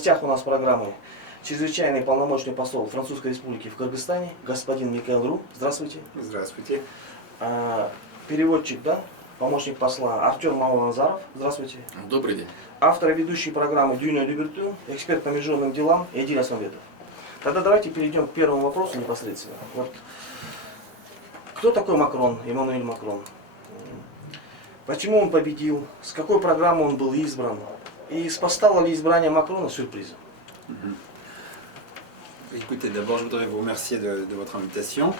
гостях у нас программы чрезвычайный полномочный посол Французской Республики в Кыргызстане, господин Микаэл Ру. Здравствуйте. Здравствуйте. Переводчик, да? Помощник посла Артем Малоназаров. Здравствуйте. Добрый день. Автор и ведущий программы Дюня Любертю, эксперт по международным делам Эдиль Асмаветов. Тогда давайте перейдем к первому вопросу непосредственно. Вот. Кто такой Макрон, Эммануэль Макрон? Почему он победил? С какой программой он был избран? И спостало ли избрание Макрона сюрпризом? Écoutez, d'abord, je voudrais vous remercier de votre invitation.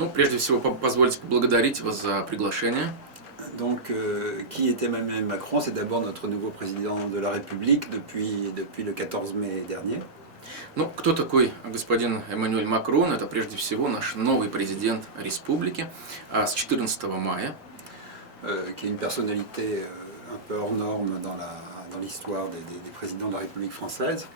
Ну, прежде всего, позвольте поблагодарить вас за приглашение. Donc, qui est Emmanuel Macron? C'est d'abord notre nouveau président de la République depuis le 14 mai dernier. Ну, кто такой господин Эммануэль Макрон? Это прежде всего наш новый президент республики с 14 мая. Qui est une personnalité un peu hors norme dans l'histoire des présidents de la République française.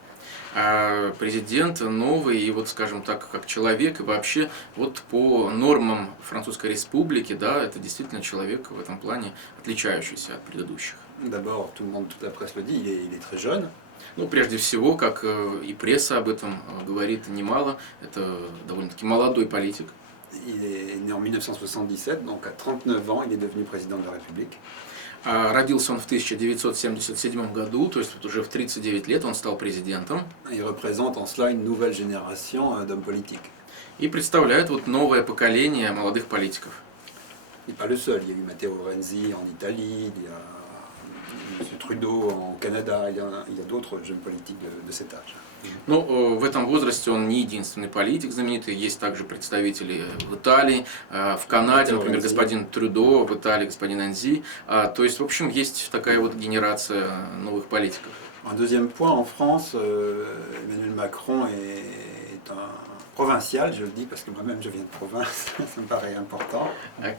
Президент новый, и вот, скажем так, как человек, и вообще вот по нормам Французской Республики, да, это действительно человек в этом плане отличающийся от предыдущих. D'abord, tout le monde, toute la presse le dit, il est très jeune. Ну, прежде всего, как и пресса об этом говорит немало, это довольно-таки молодой политик. Il est né en 1977, donc à 39 ans, il est devenu président de la République. Родился он в 1977 году, то есть вот уже в 39 лет он стал президентом. Il représente en cela une nouvelle génération d'hommes politiques. И представляет вот новое поколение молодых политиков. Il n'est pas le seul, il y a eu Matteo Renzi en Italie, il y a M. Trudeau en Canada, il y a d'autres jeunes politiques de cet âge. Ну, в этом возрасте он не единственный политик знаменитый, есть также представители в Италии, в Канаде, например, господин Трюдо, в Италии господин Энзи. То есть, в общем, есть такая вот генерация новых политиков. Un deuxième point, en France, Emmanuel Macron est un provincial, je le dis parce que moi-même je viens de province, ça me paraît important.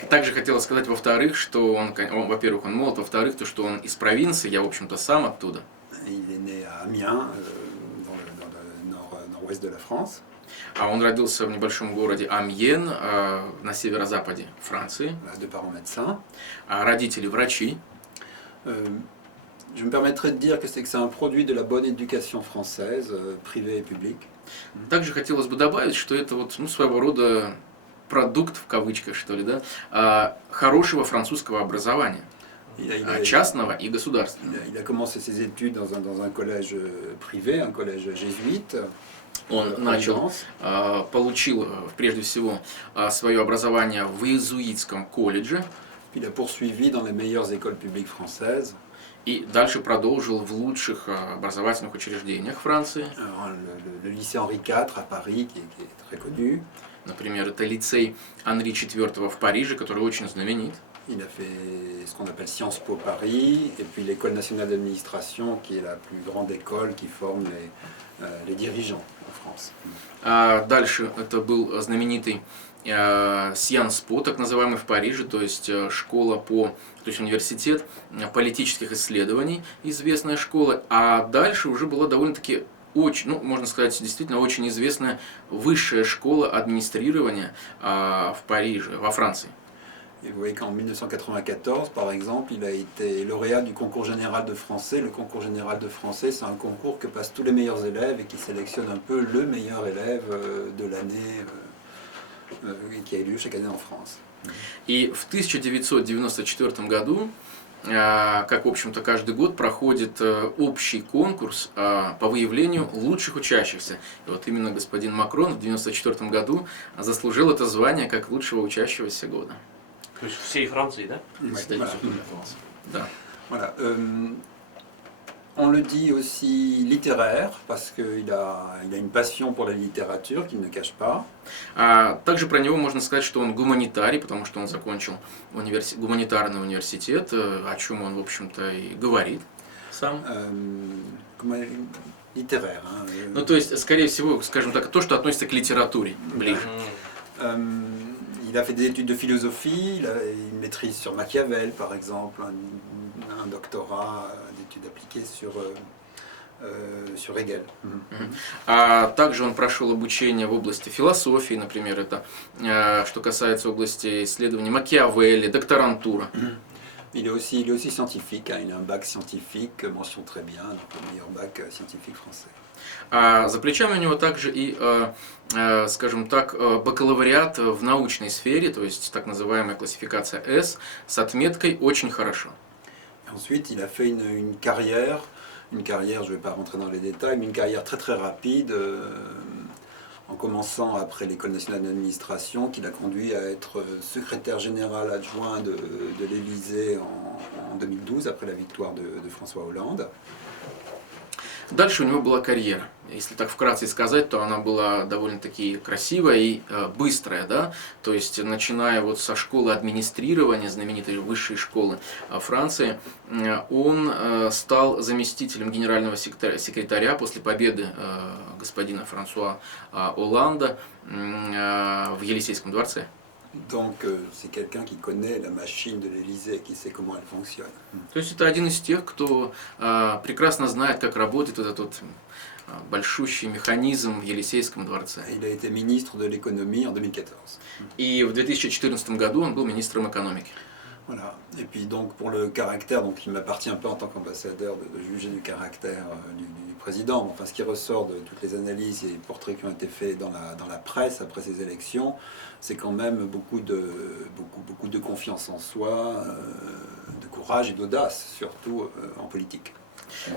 Также хотел сказать, во-вторых, что он, во-первых, он молод, во-вторых, то, что он из провинции, я, в общем-то, сам оттуда. Il est né à Amiens, dans le nord-ouest de la France. Он родился в небольшом городе Амьен, на северо-западе Франции. De parents médecins. Родители врачи. Je me permettrai de dire que c'est un produit de la bonne éducation française, privée et publique. Также хотелось бы добавить, что это вот, ну, своего рода продукт, в кавычках, что ли, да, хорошего французского образования, частного и государственного. Il a commencé ses études dans un collège privé, un collège jésuite. Он получил, прежде всего, свое образование в иезуитском колледже. Il a poursuivi dans les meilleures écoles publiques françaises. И дальше продолжил в лучших образовательных учреждениях Франции. Le lycée Henri IV à Paris, qui est très connu. Например, это лицей Анри IV в Париже, который очень знаменит. Il a fait ce qu'on appelle Sciences Po Paris, et puis l'école nationale d'administration, qui est la plus grande école qui forme les dirigeants en France. Дальше это был знаменитый Sciences Po, так называемый в Париже, то есть то есть университет политических исследований, известная школа. А дальше уже была довольно-таки очень, ну, можно сказать, действительно очень известная высшая школа администрирования в Париже, во Франции. Et vous voyez qu'en 1994, par exemple, il a été lauréat du concours général de français. Le concours général de français, c'est un concours que passent tous les meilleurs élèves et qui sélectionne un peu le meilleur élève de l'année qui a eu lieu chaque année en France. И в 1994 году, как, в общем-то, каждый год проходит общий конкурс по выявлению лучших учащихся. И вот именно господин Макрон в 1994 году заслужил это звание как лучшего учащегося года. То есть всей Франции, да? Да. Voilà. On le dit aussi littéraire, parce qu'il a une passion pour la littérature qu'il ne cache pas. Также про него можно сказать, что он гуманитарий, потому что он закончил гуманитарный университет, о чем он, в общем-то, и говорит сам. Littéraire. Ну, то есть, скорее всего, скажем так, то, что относится к литературе ближе. Il a fait des études de philosophie, il a une maîtrise sur Machiavel, par exemple, un doctorat d'études appliquées sur Hegel. Также он прошел обучение в области философии, например, это что касается области исследований Макиавелли, докторантура. Il est aussi scientifique, hein, il a un bac scientifique, mention très bien, donc le meilleur bac scientifique français. А за плечами у него также и, скажем так, бакалавриат в научной сфере, то есть так называемая классификация S, с отметкой «очень хорошо». Ensuite, il a fait une carrière, je ne vais pas rentrer dans les détails, mais une carrière très très rapide, en commençant après l'École nationale d'administration, qui l'a conduit à être secrétaire général adjoint de l'Élysée en 2012, après la victoire de François Hollande. Дальше у него была карьера. Если так вкратце сказать, то она была довольно-таки красивая и быстрая, да, то есть начиная вот со школы администрирования, знаменитой высшей школы Франции, он стал заместителем генерального секретаря после победы господина Франсуа Олланда в Елисейском дворце. Donc c'est quelqu'un qui connaît la machine de l'Élysée, qui sait comment elle fonctionne. То есть это один из тех, кто прекрасно знает, как работает этот вот большущий механизм в Елисейском дворце. Il a été ministre de l'économie en 2014. И в 2014 году он был министром экономики. Voilà. Et puis donc pour le caractère, donc il m'appartient pas en tant qu'ambassadeur de juger du caractère du président. Enfin, ce qui ressort de toutes les analyses et les portraits qui ont été faits dans la presse après ces élections, c'est quand même beaucoup de confiance en soi, de courage et d'audace, surtout en politique.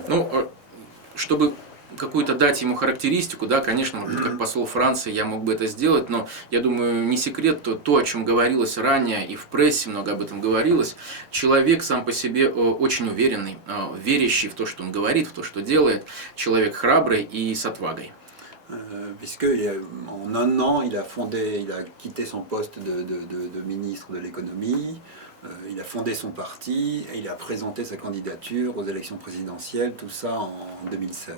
Ну, чтобы какую-то дать ему характеристику, да, конечно, может быть, как посол Франции я мог бы это сделать, но я думаю, не секрет то, о чем говорилось ранее, и в прессе много об этом говорилось. Человек сам по себе очень уверенный, верящий в то, что он говорит, в то, что делает, человек храбрый и с отвагой. Puisque en un an, il a quitté son poste de ministre de l'économie, il a fondé son parti et il a présenté sa candidature aux élections présidentielles, tout ça en 2016.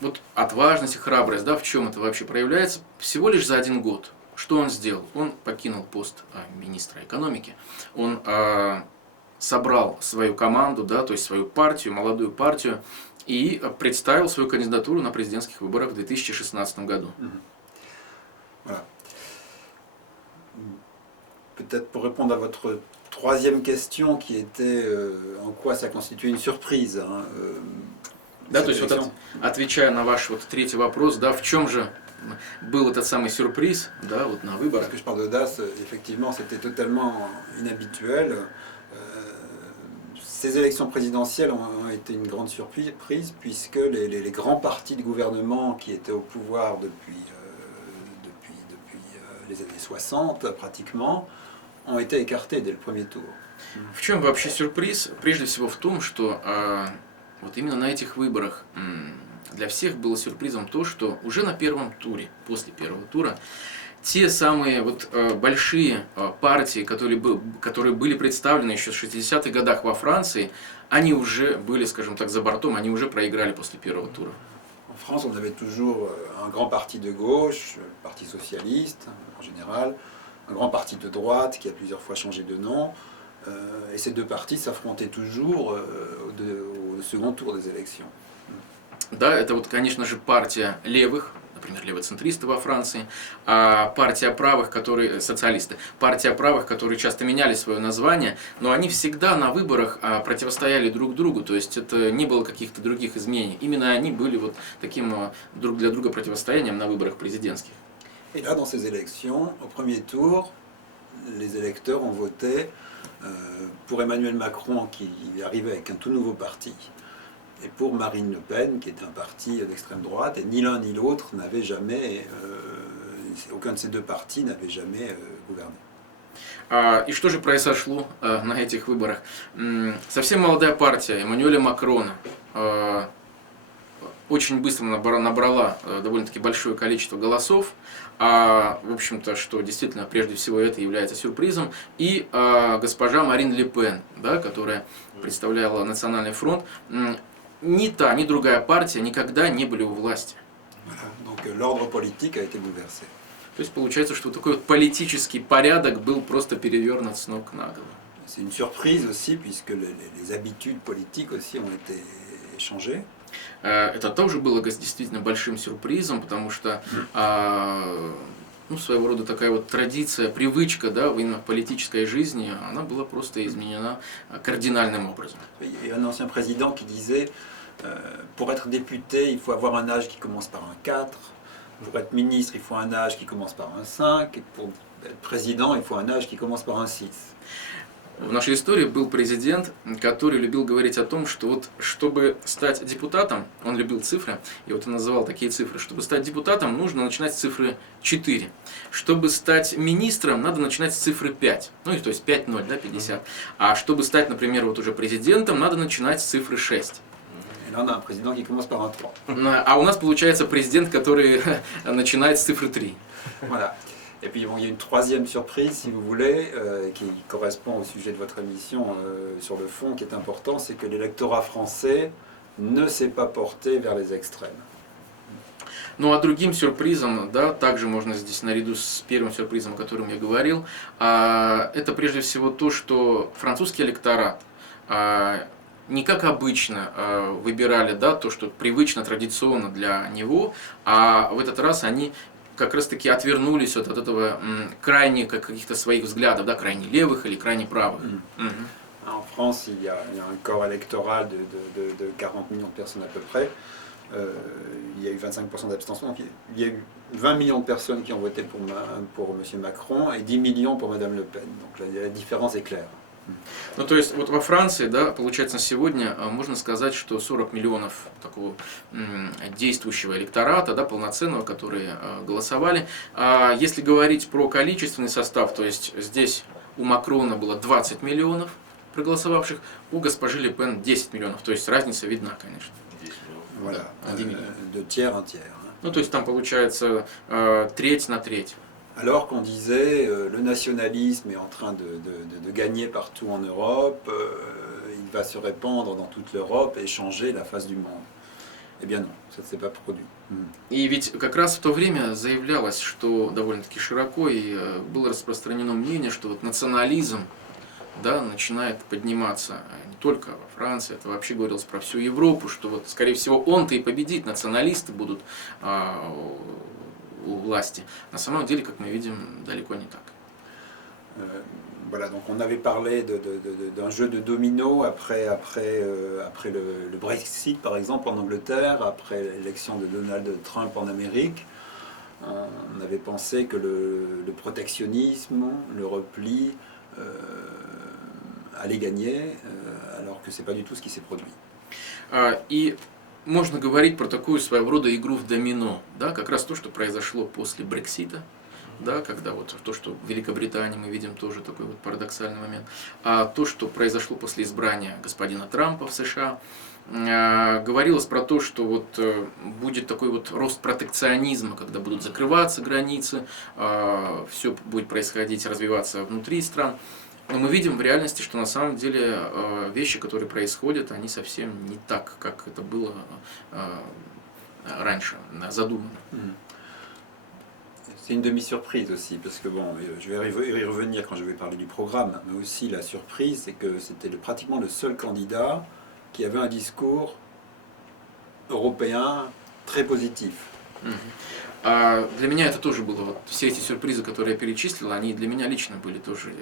Вот отважность и храбрость, да, в чем это вообще проявляется? Всего лишь за 1 год. Что он сделал? Он покинул пост министра экономики, он собрал свою команду, да, то есть свою партию, молодую партию, и представил свою кандидатуру на президентских выборах в 2016 году. Voilà. Peut-être pour répondre à votre troisième question qui était en quoi ça constituait une surprise. Да, то есть вот отвечая на ваш вот третий вопрос, да, в чем же был этот самый сюрприз, да, вот на выборах. Parce que je parle d'audace, effectivement, c'était totalement inhabituel. Ces élections présidentielles ont été une grande surprise puisque les grands partis de gouvernement qui étaient au pouvoir depuis les années 60 pratiquement ont été écartés dès le premier tour. В чем вообще сюрприз? Прежде всего в том, что вот именно на этих выборах для всех было сюрпризом то, что уже на первом туре, после первого тура, те самые вот большие партии, которые были представлены еще в 60-х годах во Франции, они уже были, скажем так, за бортом, они уже проиграли после первого тура. En France, on avait toujours un grand parti de gauche, le Parti socialiste en général, un grand parti de droite qui a plusieurs fois changé de nom, et ces deux partis s'affrontaient toujours au second tour des élections. Да, это вот, конечно же, партия левых, например, левоцентристы во Франции, а партия правых, социалисты, партия правых, которые часто меняли свое название, но они всегда на выборах противостояли друг другу, то есть это не было каких-то других изменений. Именно они были вот таким друг для друга противостоянием на выборах президентских. Et là, dans ces élections, au premier tour, les électeurs ont voté pour Emmanuel Macron qui arrivait avec un tout nouveau parti, et pour Marine Le Pen qui était un parti d'extrême droite, et ni l'un ni l'autre n'avait jamais, aucun de ces deux partis n'avait jamais gouverné. И что же произошло на этих выборах? Совсем молодая партия Эммануэля Макрона очень быстро набрала довольно-таки большое количество голосов, в общем-то, что действительно прежде всего это является сюрпризом, и госпожа Марин Ле Пен, да, которая представляла Национальный фронт, ни та, ни другая партия никогда не были у власти. Donc l'ordre politique a été bouleversé. То есть получается, что такой вот политический порядок был просто перевернут с ног на голову. C'est une surprise aussi puisque les habitudes politiques aussi ont été changées. Это тоже было действительно большим сюрпризом, потому что ну, своего рода такая вот традиция, привычка, да, именно в политической жизни, она была просто изменена кардинальным образом. Il y a un ancien président qui disait pour être député, il faut avoir un âge qui commence par un 4. Pour être ministre, il faut un âge qui commence par un 5. Et pour être président, il faut un âge qui commence par un 6. В нашей истории был президент, который любил говорить о том, что вот чтобы стать депутатом, он любил цифры, и вот он называл такие цифры, чтобы стать депутатом, нужно начинать с цифры 4. Чтобы стать министром, надо начинать с цифры 5. Ну, то есть 5-0, да, 50. А чтобы стать, например, вот уже президентом, надо начинать с цифры 6. Et là, on a un président qui commence par un 3. А у нас получается президент, который начинает с цифры 3. Voilà. Et puis bon, il y a une troisième surprise, si vous voulez, qui correspond au sujet de votre émission sur le fond, qui est important, c'est que l'électorat français ne s'est pas porté vers les extrêmes. Ну а другим сюрпризом, да, также можно здесь наряду с первым сюрпризом, о котором я говорил, это прежде всего то, что французский электорат не как обычно выбирали, да, то, что привычно, традиционно для него, а в этот раз они как раз таки отвернулись от этого крайне каких-то своих взглядов, да, крайне левых или крайне правых. En France, il y a un corps électoral de 40 millions de personnes à peu près. Il y a eu 25% d'abstention. Donc il y a eu 20 millions de personnes qui ont voté pour M. Macron et 10 millions pour Mme Le Pen. Donc la différence est claire. Ну, то есть, вот во Франции, да, получается, на сегодня можно сказать, что 40 миллионов такого действующего электората, да, полноценного, которые голосовали. А если говорить про количественный состав, то есть здесь у Макрона было 20 миллионов проголосовавших, у госпожи Ле Пен 10 миллионов. То есть разница видна, конечно. Voilà. Да, 1 миллион. De tiers, un tiers. Ну, то есть там получается треть на треть. Alors qu'on disait le nationalisme est en train de gagner partout en Europe, il va se répandre dans toute l'Europe et changer la face du monde. Eh bien non, ça ne s'est pas produit. И ведь как раз в то время заявлялось, что довольно-таки широко и было распространено мнение, что вот национализм, да, начинает подниматься не только во Франции, это вообще говорилось про всю Европу, что вот, скорее всего, он-то и победит, националисты будут у власти. На самом деле, как мы видим, далеко не так. Voilà, donc on avait parlé d'un jeu de domino après le Brexit par exemple en Angleterre, après l'élection de Donald Trump en Amérique. On avait pensé que le protectionnisme, le repli allait gagner, alors que c'est pas du tout ce qui s'est produit. И можно говорить про такую своего рода игру в домино, да, как раз то, что произошло после Брексита, да, когда вот то, что в Великобритании мы видим тоже такой вот парадоксальный момент, а то, что произошло после избрания господина Трампа в США, говорилось про то, что вот будет такой вот рост протекционизма, когда будут закрываться границы, все будет происходить, развиваться внутри стран. Но мы видим в реальности, что на самом деле вещи, которые происходят, они совсем не так, как это было раньше задумано. C'est une demi-surprise aussi, parce que bon, je vais y revenir quand je vais parler du programme, mais aussi la surprise, c'est que c'était pratiquement le seul candidat qui avait un discours européen très positif. Для меня это тоже было, вот, все эти сюрпризы, которые я перечислил, они для меня лично были тоже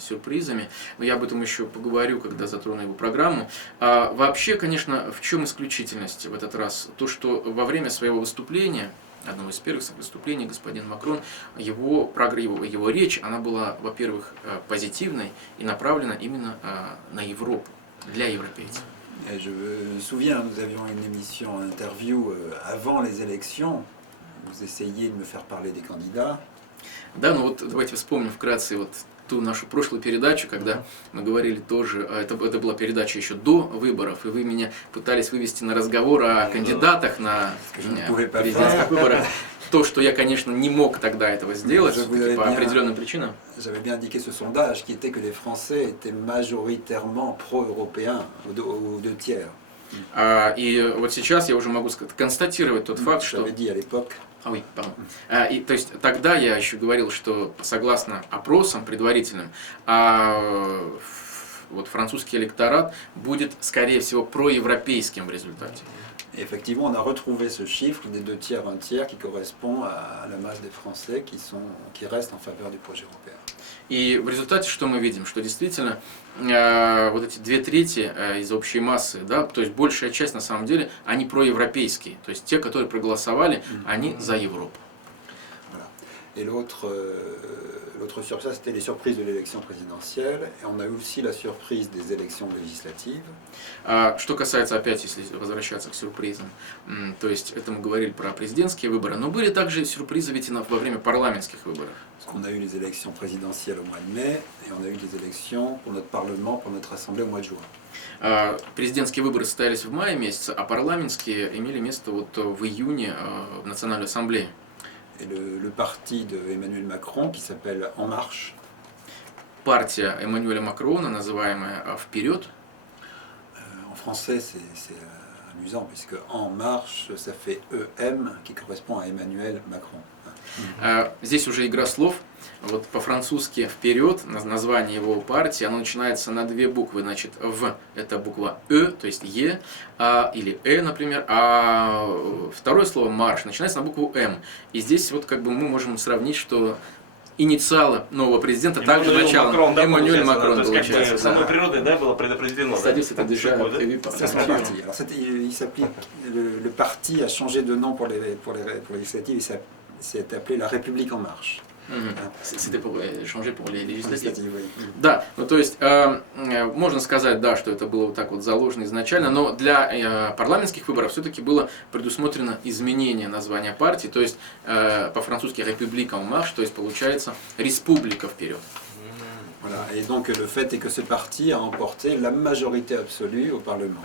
сюрпризами. Но я об этом еще поговорю, когда затрону его программу. Вообще, конечно, в чем исключительность в этот раз? То, что во время своего выступления, одного из первых выступлений, господин Макрон, его речь, она была, во-первых, позитивной и направлена именно на Европу, для европейцев. Je me souviens, nous avions une émission, une interview avant les élections. Vous essayiez de me faire parler des candidats. Да, ну вот давайте вспомним вкратце вот ту нашу прошлую передачу, когда мы говорили тоже, это была передача еще до выборов, и вы меня пытались вывести на разговор о кандидатах на президентских выборах. То, что я, конечно, не мог тогда этого сделать по определенным причинам. J'avais bien indiqué ce sondage qui était que les Français étaient majoritairement pro-européens, aux 2 tiers. И вот сейчас я уже могу констатировать тот факт, что... dit à l'époque. Oui, pardon. И, то есть тогда я еще говорил, что согласно опросам предварительным, вот французский электорат будет, скорее всего, проевропейским в результате. Et effectivement, on a retrouvé ce chiffre des 2 tiers, 1 tiers qui correspond à la masse des Français qui restent en faveur du projet européen. И в результате что мы видим? Что действительно вот эти 2/3 из общей массы, да, то есть большая часть на самом деле, они проевропейские. То есть те, которые проголосовали, они за Европу. Voilà. Et l'autre sur ça, c'était les surprises de l'élection présidentielle. Et on a eu aussi la surprise des élections législatives. Что касается, опять, если возвращаться к сюрпризам, то есть это мы говорили про президентские выборы, но были также сюрпризы ведь и во время парламентских выборов. Parce qu'on a eu les élections présidentielles au mois de mai, et on a eu des élections pour notre Parlement, pour notre Assemblée au mois de juin. Президентские выборы состоялись в мае месяце, а парламентские имели место вот в июне в Национальной ассамблее. Et le parti de Emmanuel Macron, qui s'appelle En Marche, Партия Эммануэля Макрона, называемая «Вперед», en français c'est amusant, puisque En Marche, ça fait EM, qui correspond à Emmanuel Macron. здесь уже игра слов. Вот по-французски «Вперед», название его партии, оно начинается на 2 буквы. Значит, «В» – это буква «Э», то есть «Е», или «Э», например, а второе слово «марш» начинается на букву «М». И здесь вот как бы мы можем сравнить, что инициалы нового президента также начало Эммануэль Макрон, то есть как бы получается. самой Да. природой, да, было предопределено. C'est-à-dire, c'était déjà Судьбой, да? prévu par C'est son parti. Alors, il s'applique, le parti a changé de nom pour les législatives, il s'est appelé La République En Marche. C'était pour changer pour les législatives. Législatives, oui. Да, ну то есть можно сказать, да, что это было вот так вот заложено изначально, но для парламентских выборов все-таки было предусмотрено изменение названия партии, то есть по-французски «République en marche», то есть получается «Республика вперед». Voilà. Et donc le fait est que ce parti a emporté la majorité absolue au Parlement.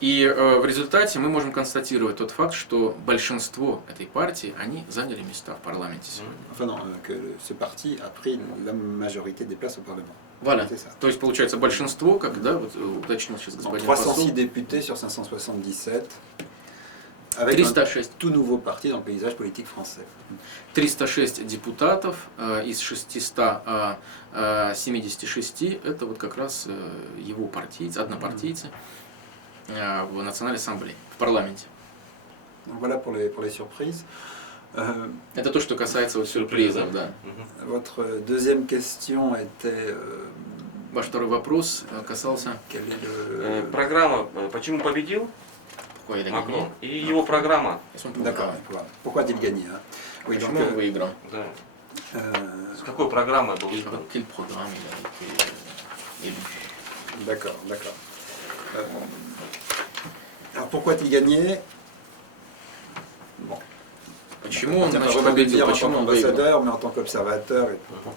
И в результате мы можем констатировать тот факт, что большинство этой партии, они заняли места в парламенте сегодня. Enfin non, que ce parti a pris la majorité des places au Parlement. Voilà. C'est ça. То есть получается большинство, как да, вот, уточнил сейчас Donc, господин 306 посол, députés sur 577, avec 306. un tout nouveau parti dans le paysage politique français. 306 депутатов из 676, это вот как раз его партийцы, однопартийцы в Национальной ассамблее, в парламенте. Donc voilà pour les surprises. Это то, что касается вот сюрпризов, да. Votre deuxième question était Ваш второй вопрос касался quel est le... Программа «Почему победил» какой или Макрон и его программа. D'accord, voilà. Pourquoi a-t-il gagné hein? Oui, donc, Почему он выиграл? Да. euh, С какой программой был избран? Quel programme il a été élu? d'accord, d'accord. Alors pourquoi a-t-il gagné? Bon. Почему он, C'est pas значит, vraiment de победил, dire en tant почему он выиграл? qu'ambassadeur, mais en tant qu'observateur, et pour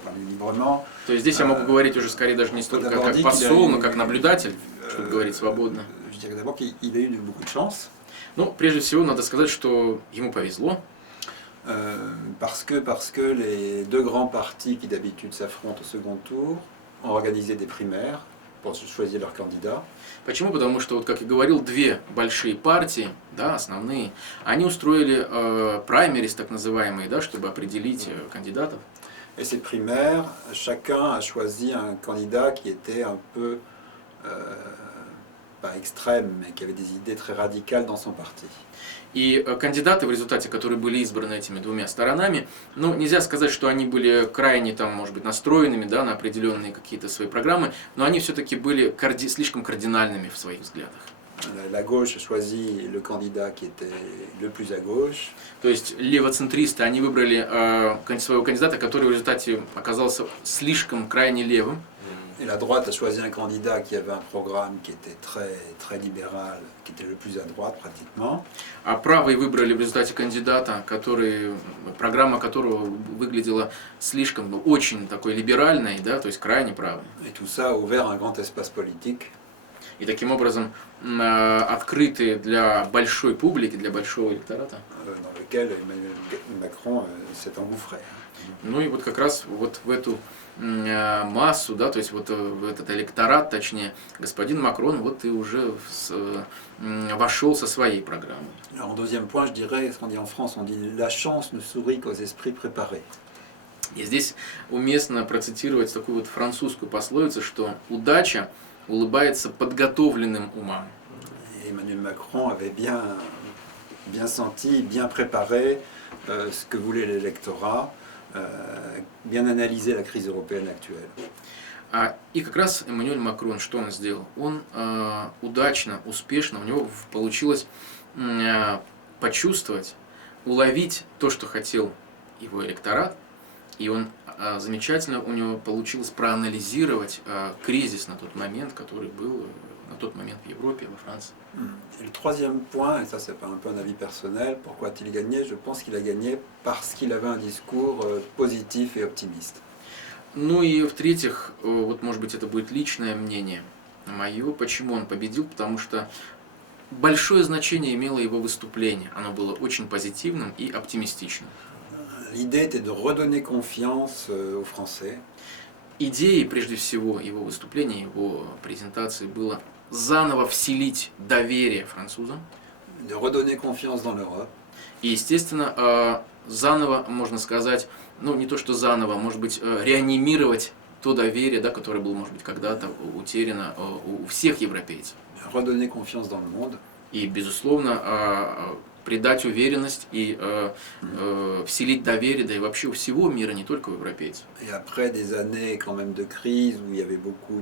parler librement. То есть здесь я могу говорить уже скорее даже не столько d'abord как dit посол, qu'il a но eu- как наблюдатель, чтобы говорить свободно. Je dirais d'abord qu'il a eu beaucoup de chance, Ну, прежде всего, надо сказать, что ему повезло, parce que les 2 grands partis qui d'habitude s'affrontent au second tour ont organisé des primaires pour choisir leurs candidats. Почему? Потому что, вот как я говорил, 2 большие партии, да, основные, они устроили праймерис, так называемые, да, чтобы определить кандидатов. Et ces primaires, chacun a choisi un candidat qui était un peu, pas extrême, mais qui avait des idées très radicales dans son parti. И кандидаты, в результате, которые были избраны этими 2 сторонами, ну, нельзя сказать, что они были крайне, там, может быть, настроенными, да, на определенные какие-то свои программы, но они все-таки были слишком кардинальными в своих взглядах. La gauche a choisi le candidat qui était le plus à gauche. То есть левоцентристы, они выбрали своего кандидата, который в результате оказался слишком крайне левым. Et la droite a choisi un candidat qui avait un programme qui était très, très libéral, qui était le plus à droite pratiquement. А правые выбрали в результате кандидата, программа которого выглядела слишком, ну, очень такой либеральной, да, то есть крайне правой. Et tout ça a ouvert un grand espace politique. И таким образом открыты для большой публики, для большого электората. Dans lequel Emmanuel Macron s'est engouffré. Ну и вот как раз вот в эту массу, да, то есть вот в этот электорат, точнее, господин Макрон вот и уже вошел со своей программой. Alors, en deuxième point, je dirais, ce qu'on dit en France, on dit la chance ne sourit qu'aux esprits préparés. И здесь уместно процитировать такую вот французскую пословицу, что удача улыбается подготовленным умам. Et Emmanuel Macron avait bien senti, bien préparé ce que voulait l'électorat, bien analysé la crise européenne actuelle. И как раз Эммануэль Макрон, что он сделал? Он удачно, успешно, у него получилось почувствовать, уловить то, что хотел его электорат, и он замечательно, у него получилось проанализировать кризис на тот момент, который был на тот момент в Европе, во Франции. Et le troisième point, et ça c'est un peu un avis personnel, pourquoi a-t-il gagné? Je pense qu'il a gagné parce qu'il avait un discours positif et optimiste. Ну и в-третьих, вот может быть это будет личное мнение мое, почему он победил, потому что большое значение имело его выступление, оно было очень позитивным и оптимистичным. L'idée était de redonner confiance aux Français. Идеей, прежде всего, его выступления, его презентации было заново вселить доверие французам. De redonner confiance dans l'Europe. И, естественно, заново, можно сказать, ну не то что заново, может быть, реанимировать то доверие, да, которое было, может быть, когда-то утеряно у всех европейцев. Redonner confiance dans le monde. И, безусловно, придать уверенность и вселить доверие, да и вообще у всего мира, не только у европейцев. Et après des années quand même de crise où il y avait beaucoup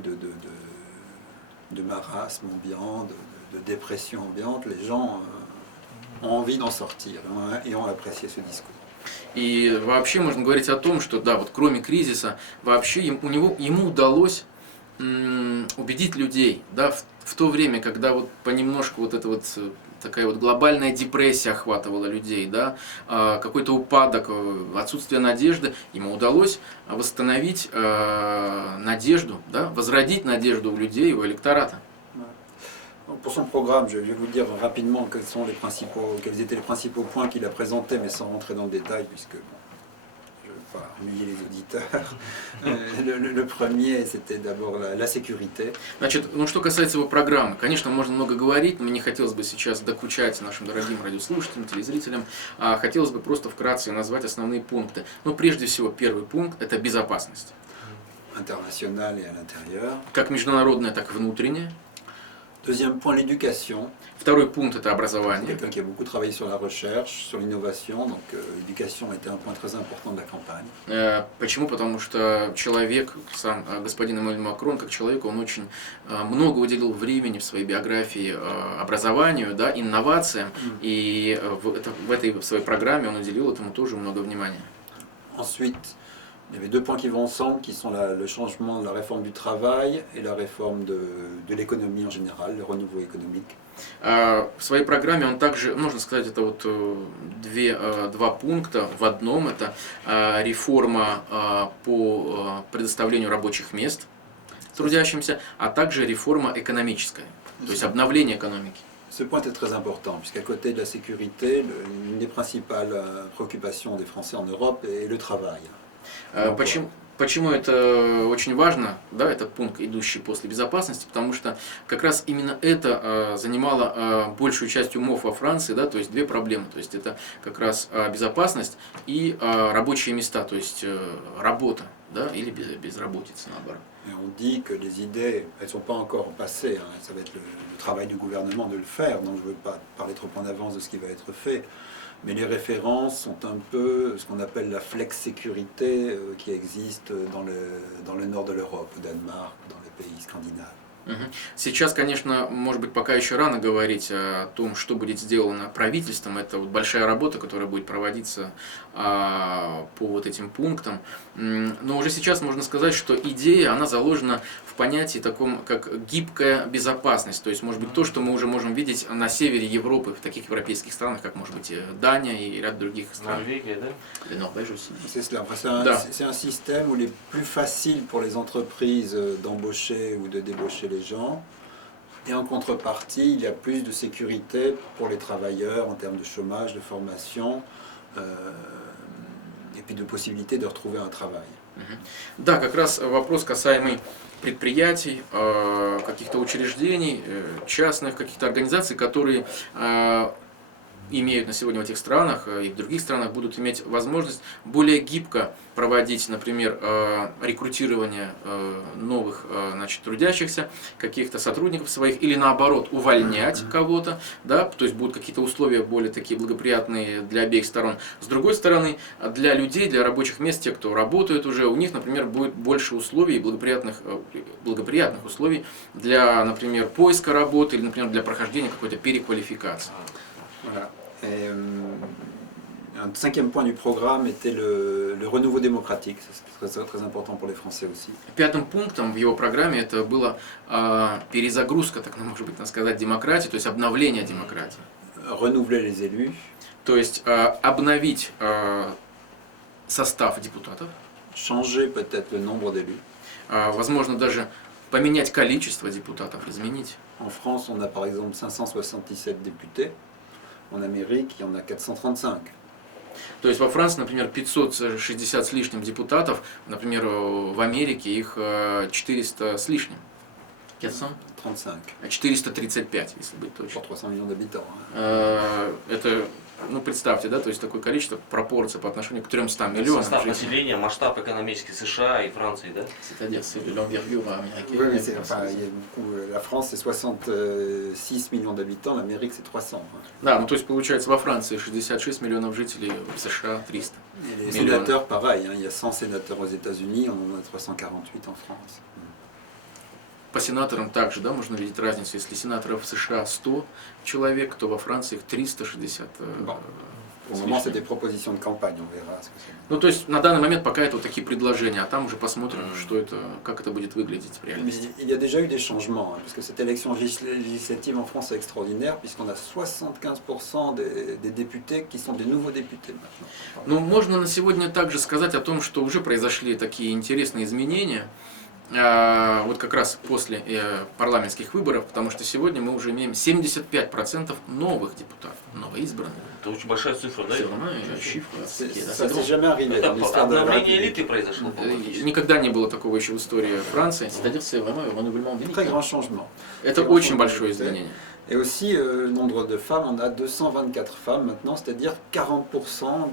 de marasme ambiant, de dépression ambiante, les gens ont envie d'en sortir et ont apprécié ce discours. И вообще можно говорить о том, что да, вот кроме кризиса, вообще ему удалось убедить людей, да, в то время, когда вот понемножку вот эта вот такая вот глобальная депрессия охватывала людей, да, какой-то упадок, отсутствие надежды, ему удалось восстановить надежду, да, возродить надежду у людей, у электората. Pour son programme, je vais vous dire rapidement quels étaient les principaux points qu'il a présentés, mais sans rentrer dans le détail, puisque bon, je ne veux pas ennuyer les auditeurs. Le premier, c'était d'abord la sécurité. Значит, ну что касается его программы, конечно, можно много говорить, но мне не хотелось бы сейчас докучать нашим дорогим радиослушателям, телезрителям, а хотелось бы просто вкратце назвать основные пункты. Но прежде всего, первый пункт – это безопасность. Internationale et à l'intérieur. Как международная, так и внутренняя. Deuxième point, l'éducation. Второй пункт – это C'est образование. quelqu'un qui a beaucoup travaillé sur la recherche, sur l'innovation, donc l'éducation était un point très important de la campagne. Почему? Потому что человек, сам господин Эммануэль Макрон, как человек, он очень много уделил времени в своей биографии образованию, да, инновациям, и в этой своей программе он уделил этому тоже много внимания. Ensuite, il y avait deux points qui vont ensemble, qui sont le changement de la réforme du travail et la réforme de l'économie en général, le renouveau économique. В своей программе он также, можно сказать, это вот два пункта в одном. Это реформа по предоставлению рабочих мест трудящимся, а также реформа экономическая, то есть обновление экономики. Ce point est très important, puisqu'à côté de la sécurité, une des principales préoccupations des Français en Europe est le travail. Почему это очень важно, да, этот пункт, идущий после безопасности, потому что как раз именно это занимало большую часть умов во Франции, да, то есть две проблемы, то есть это как раз безопасность и рабочие места, то есть работа, да, или безработица, наоборот. Et on dit que les idées, elles ne sont pas encore passées, hein, ça va être le travail du gouvernement de le faire, donc je ne veux pas parler trop en avance de ce qui va être fait. Mais les références sont un peu ce qu'on appelle la flex-sécurité qui existe dans le nord de l'Europe, au Danemark, dans les pays scandinaves. Сейчас, конечно, может быть, пока еще рано говорить о том, что будет сделано правительством. Это вот большая работа, которая будет проводиться по вот этим пунктам. Но уже сейчас можно сказать, что идея, она заложена в понятии таком, как гибкая безопасность. То есть, может быть, то, что мы уже можем видеть на севере Европы, в таких европейских странах, как, может быть, Дания и ряд других стран. Норвегия, да? C'est cela. C'est un système où il est plus facile pour les entreprises d'embaucher ou de débaucher les gens. Et en contrepartie, il y a plus de sécurité pour les travailleurs en termes de chômage, de formation et puis de possibilité de retrouver un travail. Да, как раз вопрос касаемый предприятий, каких-то учреждений, частных каких-то организаций, которые имеют на сегодня в этих странах и в других странах, будут иметь возможность более гибко проводить, например, рекрутирование новых, значит, трудящихся, каких-то сотрудников своих, или наоборот увольнять кого-то, да, то есть будут какие-то условия более такие благоприятные для обеих сторон. С другой стороны, для людей, для рабочих мест, те, кто работают уже, у них, например, будет больше условий, благоприятных условий для, например, поиска работы или, например, для прохождения какой-то переквалификации. Voilà. Et, un cinquième point du programme était le renouveau démocratique. C'est très important pour les Français aussi. Пятым пунктом в его программе это была перезагрузка, так может быть, сказать, демократии, то есть обновление демократии. Renouveler les élus. То есть обновить состав депутатов, Changer peut-être le nombre d'élus. возможно, даже поменять количество депутатов, изменить. En France, on a par exemple 577 députés. En Amérique, il y en a 435. То есть во Франции, например, 560 с лишним депутатов, например, в Америке их 400 с лишним. 435, если быть точным. Pour 300 millions d'habitants. Это, ну, представьте, да, то есть такое количество, пропорция по отношению к 300 миллионам Состав жителей. населения, масштаб экономический США и Франции, да? C'est-à-dire c'est de l'envergure américaine. Oui, mais enfin, il y a beaucoup, la France, c'est 66 millions d'habitants, l'Amérique, c'est 300. Да, ну то есть получается во Франции 66 миллионов жителей, в США 300. Et les Millions. sénateurs, pareil, hein, il y a 100 sénateurs aux États-Unis, on en a 348 en France. По сенаторам также, да, можно видеть разницу. Если сенаторов в США 100 человек, то во Франции их 360. Bon. Pour le moment, c'est des propositions de campagne, on verra ce que ça donne. Ну, то есть на данный момент пока это вот такие предложения, а там уже посмотрим, что это, как это будет выглядеть в Mais реальности. il y a déjà eu des changements, hein, parce que cette élection législative en France est extraordinaire, puisqu'on a 75% des députés qui sont des nouveaux députés maintenant. Но можно на сегодня также сказать о том, что уже произошли такие интересные изменения, вот как раз после парламентских выборов, потому что сегодня мы уже имеем 75% новых депутатов, новоизбранных. Это очень большая цифра, да? Ça s'est jamais arrivé dans Это l'histoire de la обновление République. элиты произошло. Никогда не было такого еще в истории Франции. Très grand changement. Это очень большое изменение. Et aussi, le nombre de femmes, on a 224 femmes maintenant, c'est-à-dire 40%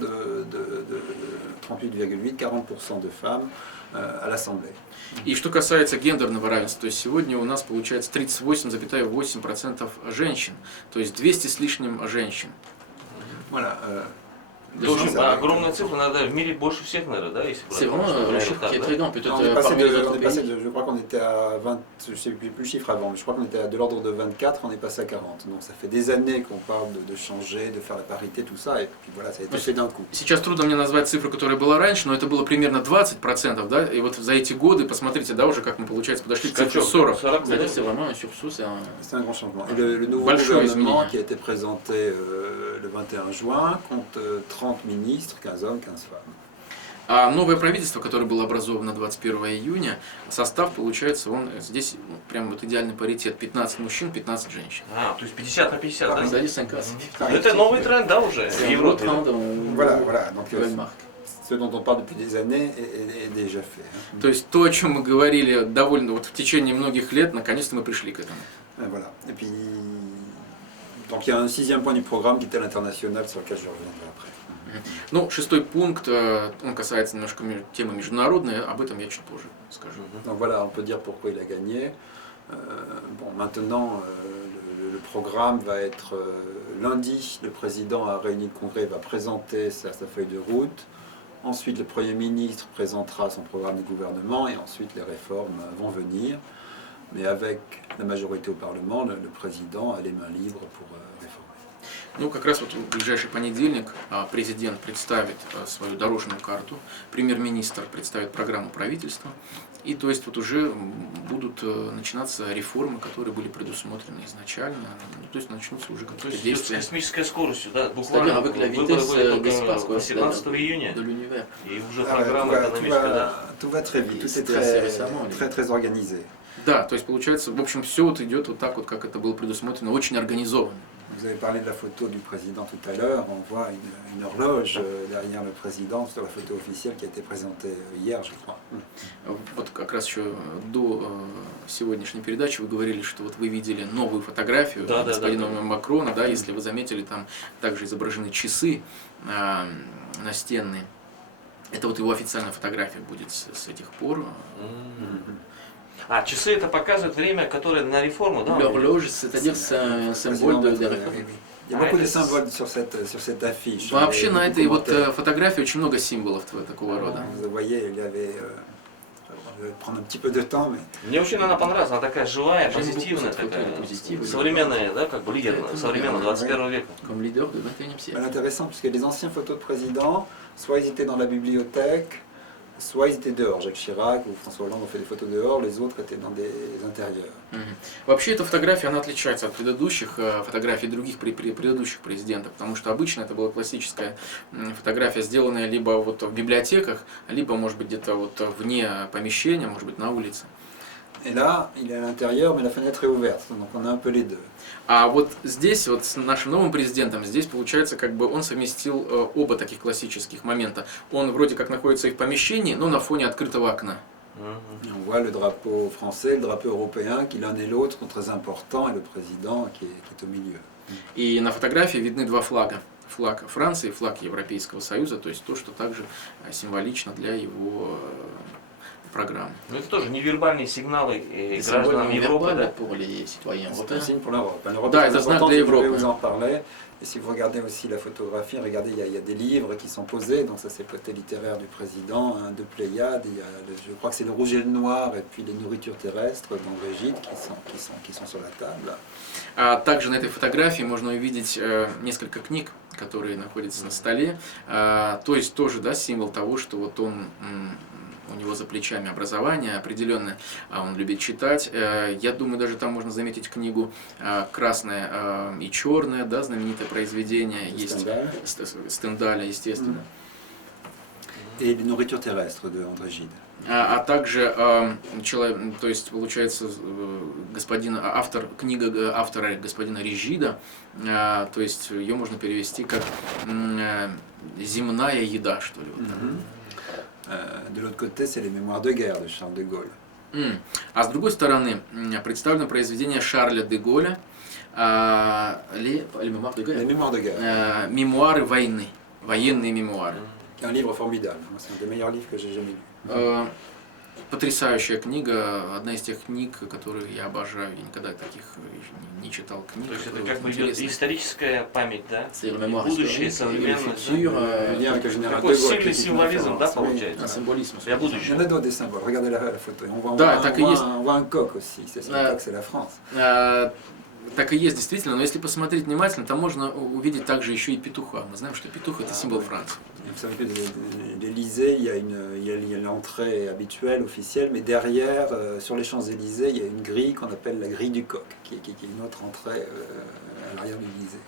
38,8-40% de femmes à l'Assemblée. И что касается гендерного равенства, то есть сегодня у нас получается 38,8% женщин, то есть 200 с лишним женщин. Voilà. Это очень огромная цифра, наверное, в мире больше всех, наверное, да? Если C'est vraiment un chiffre qui est très grand, peut-être On est passé parmi les autres on est passé pays. je crois qu'on était à 20, je sais plus le chiffre avant, mais je crois qu'on était de l'ordre de 24, on est passé à 40. Donc ça fait des années qu'on parle de changer, de faire la parité, tout ça, et puis voilà, ça a été fait d'un coup. Сейчас трудно мне назвать цифру, которая была раньше, но это было примерно 20%, да, и вот за эти годы, посмотрите, да, уже как мы, получается, подошли к цифре 40. C'est-à-dire, c'est vraiment un sursaut, c'est un... C'est un grand changement. Et le nouveau Большое gouvernement изменение. qui a été présenté le 21 juin compte 30 ministres, 15 hommes, 15 femmes. А новое правительство, которое было образовано 21 июня, состав, получается, он здесь прям вот идеальный паритет. 15 мужчин, 15 женщин. То есть 50 на 50, да? Это Это новый тренд, да, уже в Европе? Voilà, voilà. Donc, ce dont on parle depuis des années est déjà fait. То есть то, о чем мы говорили довольно вот в течение многих лет, наконец-то мы пришли к этому. Voilà. Et puis, donc il y a un sixième point du programme qui était l'international sur lequel je reviendrai après. Ну, шестой пункт, он касается немножко темы международной, об этом я чуть позже скажу. Donc voilà, on peut dire pourquoi il a gagné. Bon, maintenant, le programme va être lundi, le président a réuni le congrès, va présenter sa feuille de route. Ensuite, le Premier ministre présentera son programme du gouvernement et ensuite les réformes vont venir. Mais avec la majorité au Parlement, le président a les mains libres pour réformer. Ну, как раз вот в ближайший понедельник президент представит свою дорожную карту, премьер-министр представит программу правительства, и то есть вот уже будут начинаться реформы, которые были предусмотрены изначально, то есть начнутся уже какие-то С действия. космической скоростью, да, буквально выборы были только 18 июня, и уже программа экономическая, да. Tout va très vite, tout est très organisé. Да, то есть получается, в общем, все вот идет вот так вот, как это было предусмотрено, очень организованно. Vous avez parlé de la photo du président tout à l'heure. On voit une horloge derrière le président sur la photo officielle qui a été présentée hier, je crois. Вот как раз еще до сегодняшней передачи вы говорили, что вот вы видели новую фотографию господина Макрона, да, если вы заметили, там также изображены часы настенные. Это вот его официальная фотография будет с этих пор. А, часы это показывает время, которое на реформу, да? L'horloge, c'est-à-dire c'est un symbole de réforme. Il y a beaucoup de symboles sur cette affiche. Вообще на этой вот фотографии очень много символов такого рода. Vous voyez, il y avait... Je vais prendre un petit peu de temps, mais... Мне очень она понравилась, она такая живая, позитивная, такая, современная, да, как бы лидер современного 21 века. Comme leader de 21e siècle. C'est intéressant parce que les anciens photos de présidents, soit ils étaient dans la bibliothèque, soit ils étaient dehors. Jacques Chirac ou François Hollande ont fait des photos dehors, les autres étaient dans des intérieurs. Вообще эта фотография, она отличается от предыдущих фотографий других предыдущих президентов, потому что обычно это была классическая фотография, сделанная либо вот в библиотеках, либо, может быть, где-то вот вне помещения, может быть, на улице. Et là, il est à l'intérieur, mais la fenêtre est ouverte, donc on a un peu les deux. А вот здесь, вот с нашим новым президентом, здесь получается, как бы он совместил оба таких классических момента. Он вроде как находится и в помещении, но на фоне открытого окна. On voit le drapeau français, le drapeau européen, qui l'un et l'autre sont très importants, et le président qui est au milieu. И на фотографии видны два флага. Флаг Франции, флаг Европейского Союза, то есть то, что также символично для его программы. Ну это тоже невербальные сигналы гражданам Европы, да? C'est un signe pour l'Europe. Да, это знак для Европы. Vous en parlez. Et si vous regardez aussi la photographie, regardez, il y a des livres qui sont posés, donc ça c'est le côté littéraire du président, de Pléiade, il y a je crois que c'est le rouge et le noir, et puis les nourritures terrestres d'André Gide qui sont sur la table. А также на этой фотографии можно увидеть несколько книг, которые находятся на столе, то есть тоже, да, символ того, что вот он... У него за плечами образование определенное, он любит читать. Я думаю, даже там можно заметить книгу «Красное и черное», да, знаменитое произведение, есть Стендаля, естественно. Et les nourritures terrestres de André Gide. А также, то есть, получается, книга автора господина Рижида, то есть ее можно перевести как «Земная еда», что ли. De l'autre côté, c'est les mémoires de guerre de Charles de Gaulle. А с другой стороны представлено произведение Шарля де Голля, les mémoires de guerre. Мемуары войны, военные мемуары. Un livre formidable, c'est un des meilleurs livres que j'ai jamais lu. Потрясающая книга, одна из тех книг, которые я обожаю. Я никогда таких не читал книг. То есть это как бы идет историческая память, да? Будущее, современность. Такой сильный символизм, да, получается? Для будущего. Il y en a d'autres des symboles. Regardez la photo. On voit un coq aussi. C'est le coq, c'est la France. Так и есть, действительно, но если посмотреть внимательно, там можно увидеть также еще и петуха. Мы знаем, что петух – это символ Франции. Vous savez que l'Élysée, il y a l'entrée habituelle, officielle, mais derrière, sur les Champs-Élysées, il y a une grille qu'on appelle la grille du coq, qui est une autre entrée à l'arrière de l'Élysée.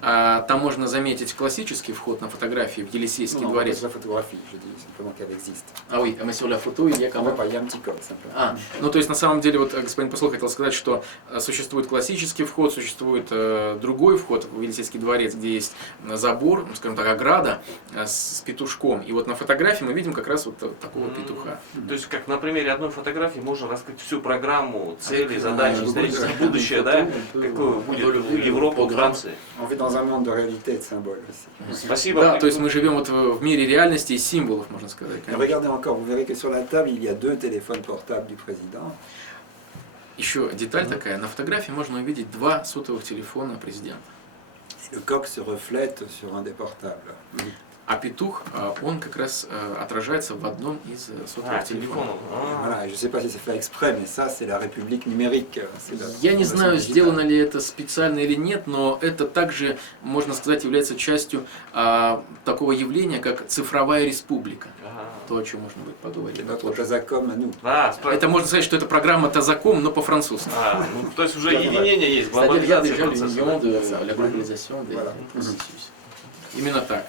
Там можно заметить классический вход на фотографии в Елисейский дворец. La photographie, je dis simplement qu'elle existe. Ah oui, mais sur la photo, il y a quand même... Il y a un petit coq, simplement. Ну то есть на самом деле, вот господин посол хотел сказать, что существует классический вход, существует другой вход в Елисейский дворец, где есть забор, скажем так, ограда с петушком. И вот на фотографии мы видим как раз вот такого петуха. То есть, как на примере одной фотографии можно раскрыть всю программу, цели, задачи, историческое будущее, да? Какое будет Европа, Франция. On vit dans un monde de réalité et de symboles aussi. Спасибо. Да, то есть мы живем вот в мире реальности и символов, можно сказать. Regardez encore, vous verrez que sur la table, il y a 2 téléphones portables du président. Еще деталь такая, на фотографии можно увидеть 2 сотовых телефона президента. Le coq se reflète sur un des portables. А петух, он как раз отражается в одном из сотовых телефонов. Voilà, je ne sais pas si c'est fait exprès, mais ça, c'est la République numérique. Я не знаю, сделано ли это специально или нет, но это также, можно сказать, является частью такого явления, как цифровая республика. То, о чем можно будет поговорить. Это можно сказать, что это программа Тазаком, но по-французски. То есть уже единение есть, глобализация процесса. Именно так.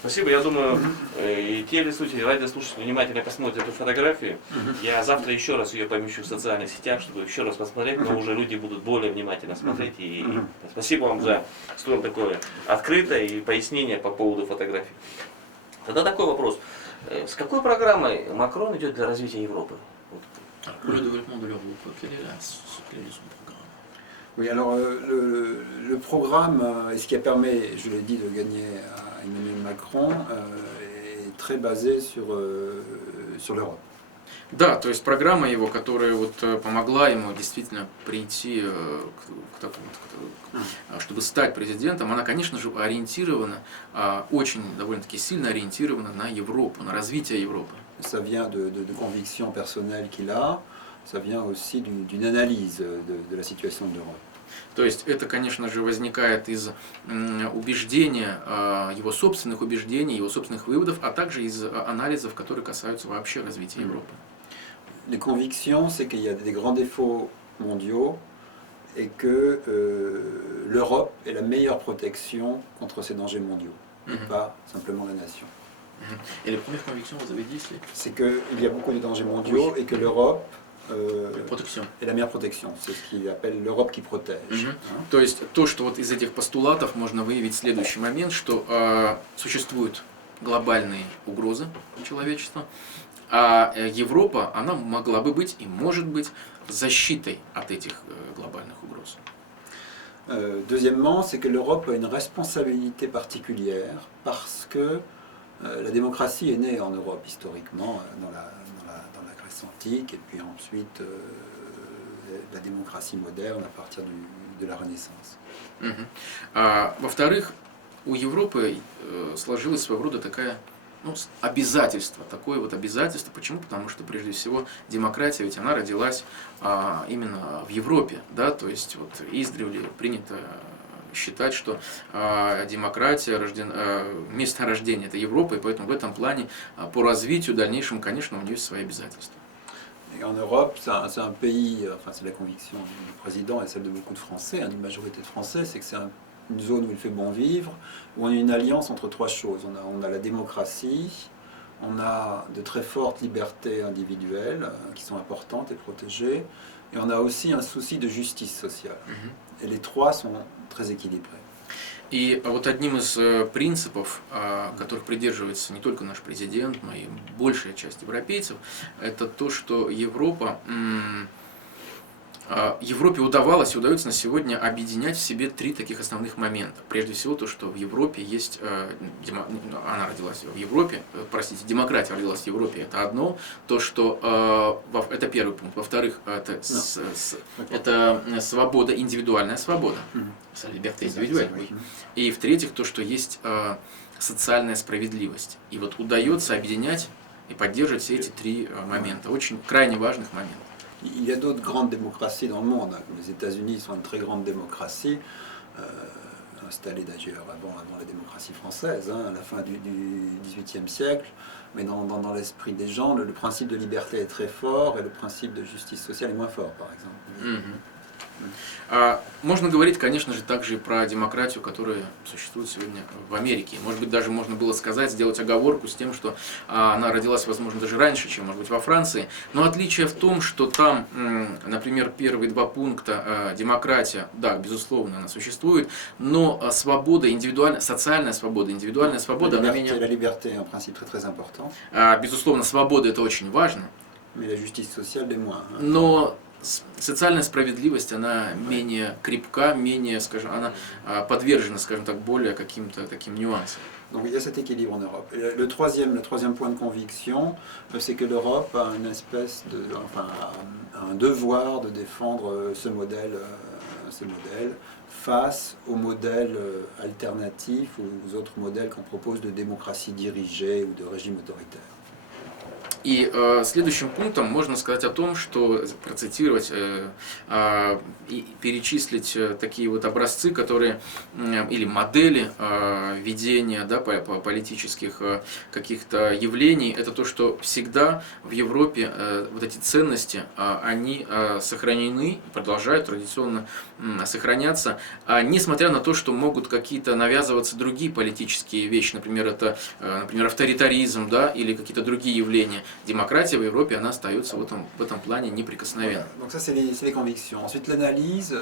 Спасибо. Я думаю, и телеслушатели, и радиослушатели внимательно посмотрят эту фотографию. Я завтра еще раз ее помещу в социальных сетях, чтобы еще раз посмотреть, но уже люди будут более внимательно смотреть. И спасибо вам за столь такое открытое и пояснение по поводу фотографий. Тогда такой вопрос. С какой программой Макрон идет для развития Европы? Pour le développement de l'Europe, quelle est son programme? Oui, alors le programme, et ce qui a permis, je l'ai dit, de gagner à Emmanuel Macron, est très basé sur l'Europe. Да, то есть программа его, которая вот помогла ему действительно прийти к такому, чтобы стать президентом, она, конечно же, ориентирована, очень довольно-таки сильно ориентирована на Европу, на развитие Европы. Ça vient de convictions personnelles qu'il a, ça vient aussi d'une analyse de la situation de l'Europe. То есть это, конечно же, возникает из убеждения, его собственных убеждений, его собственных выводов, а также из анализов, которые касаются вообще развития Европы. Les convictions, c'est qu'il y a des grands défauts mondiaux et que l'Europe est la meilleure protection contre ces dangers mondiaux, et pas simplement la nation. Et les premières convictions, vous avez dit, c'est qu'il y a beaucoup de dangers mondiaux et que l'Europe est la meilleure protection. C'est ce qu'il appelle l'Europe qui protège. То есть то, что вот из этих постулатов можно выявить следующий момент, что существуют глобальные угрозы человечества, а Европа, она могла бы быть и может быть защитой от этих глобальных угроз. Deuxièmement, c'est que l'Europe a une responsabilité particulière parce que la démocratie est née en Europe historiquement, dans la Grèce antique, et puis ensuite la démocratie moderne à partir de la Renaissance. Во-вторых, у Европы сложилась своего рода такая обязательство, такое вот обязательство. Почему? Потому что, прежде всего, демократия, ведь она родилась именно в Европе, да, то есть вот издревле принято считать, что демократия, место рождения это Европа, и поэтому в этом плане по развитию дальнейшему, конечно, у нее есть свои обязательства. Et en Europe, c'est un pays, enfin c'est la conviction du président et celle de beaucoup de Français, une majorité de Français, c'est que c'est une zone où il fait bon vivre, où on a une alliance entre trois choses. On a la démocratie, on a de très fortes libertés individuelles qui sont importantes et protégées, et on a aussi un souci de justice sociale. Et les trois sont très équilibrés. И вот одним из принципов, которых придерживается не только наш президент, но и большая часть европейцев, это то, что Европе удавалось и удается на сегодня объединять в себе три таких основных момента. Прежде всего то, что в Европе есть, она родилась в Европе, простите, демократия родилась в Европе, это одно. То, что, это первый пункт. Во-вторых, это свобода, индивидуальная свобода. И в-третьих, то, что есть социальная справедливость. И вот удается объединять и поддерживать все эти три момента, очень крайне важных моментов. Il y a d'autres grandes démocraties dans le monde. Les États-Unis sont une très grande démocratie, installée d'ailleurs avant la démocratie française, à la fin du XVIIIe siècle. Mais dans l'esprit des gens, le principe de liberté est très fort et le principe de justice sociale est moins fort, par exemple. Можно говорить, конечно же, также и про демократию, которая существует сегодня в Америке. Может быть, даже можно было сказать, сделать оговорку с тем, что она родилась, возможно, даже раньше, чем, может быть, во Франции. Но отличие в том, что там, например, первые два пункта, демократия, да, безусловно, она существует, но свобода, социальная свобода, индивидуальная свобода, она менее... La liberté est un principe très très important. Безусловно, свобода это очень важно. Mais la justice sociale l'est moins. Но социальная справедливость, она менее крепка, менее, скажем, она подвержена, скажем так, более каким-то таким нюансам. Donc il y a cet équilibre en Europe. Et le troisième point de conviction, c'est que l'Europe a une espèce un devoir de défendre ce modèle face aux modèles alternatifs ou aux autres modèles qu'on propose de démocratie dirigée ou de régime autoritaire. И следующим пунктом можно сказать о том, что процитировать и перечислить такие вот образцы, которые или модели ведения, да, политических каких-то явлений, это то, что всегда в Европе вот эти ценности, они сохранены, продолжают традиционно сохраняться, несмотря на то, что могут какие-то навязываться другие политические вещи, например, это, например, авторитаризм, да, или какие-то другие явления. Démocratie в Европе, она остается в этом плане неприкосновенной. Donc ça, c'est les convictions. Ensuite, l'analyse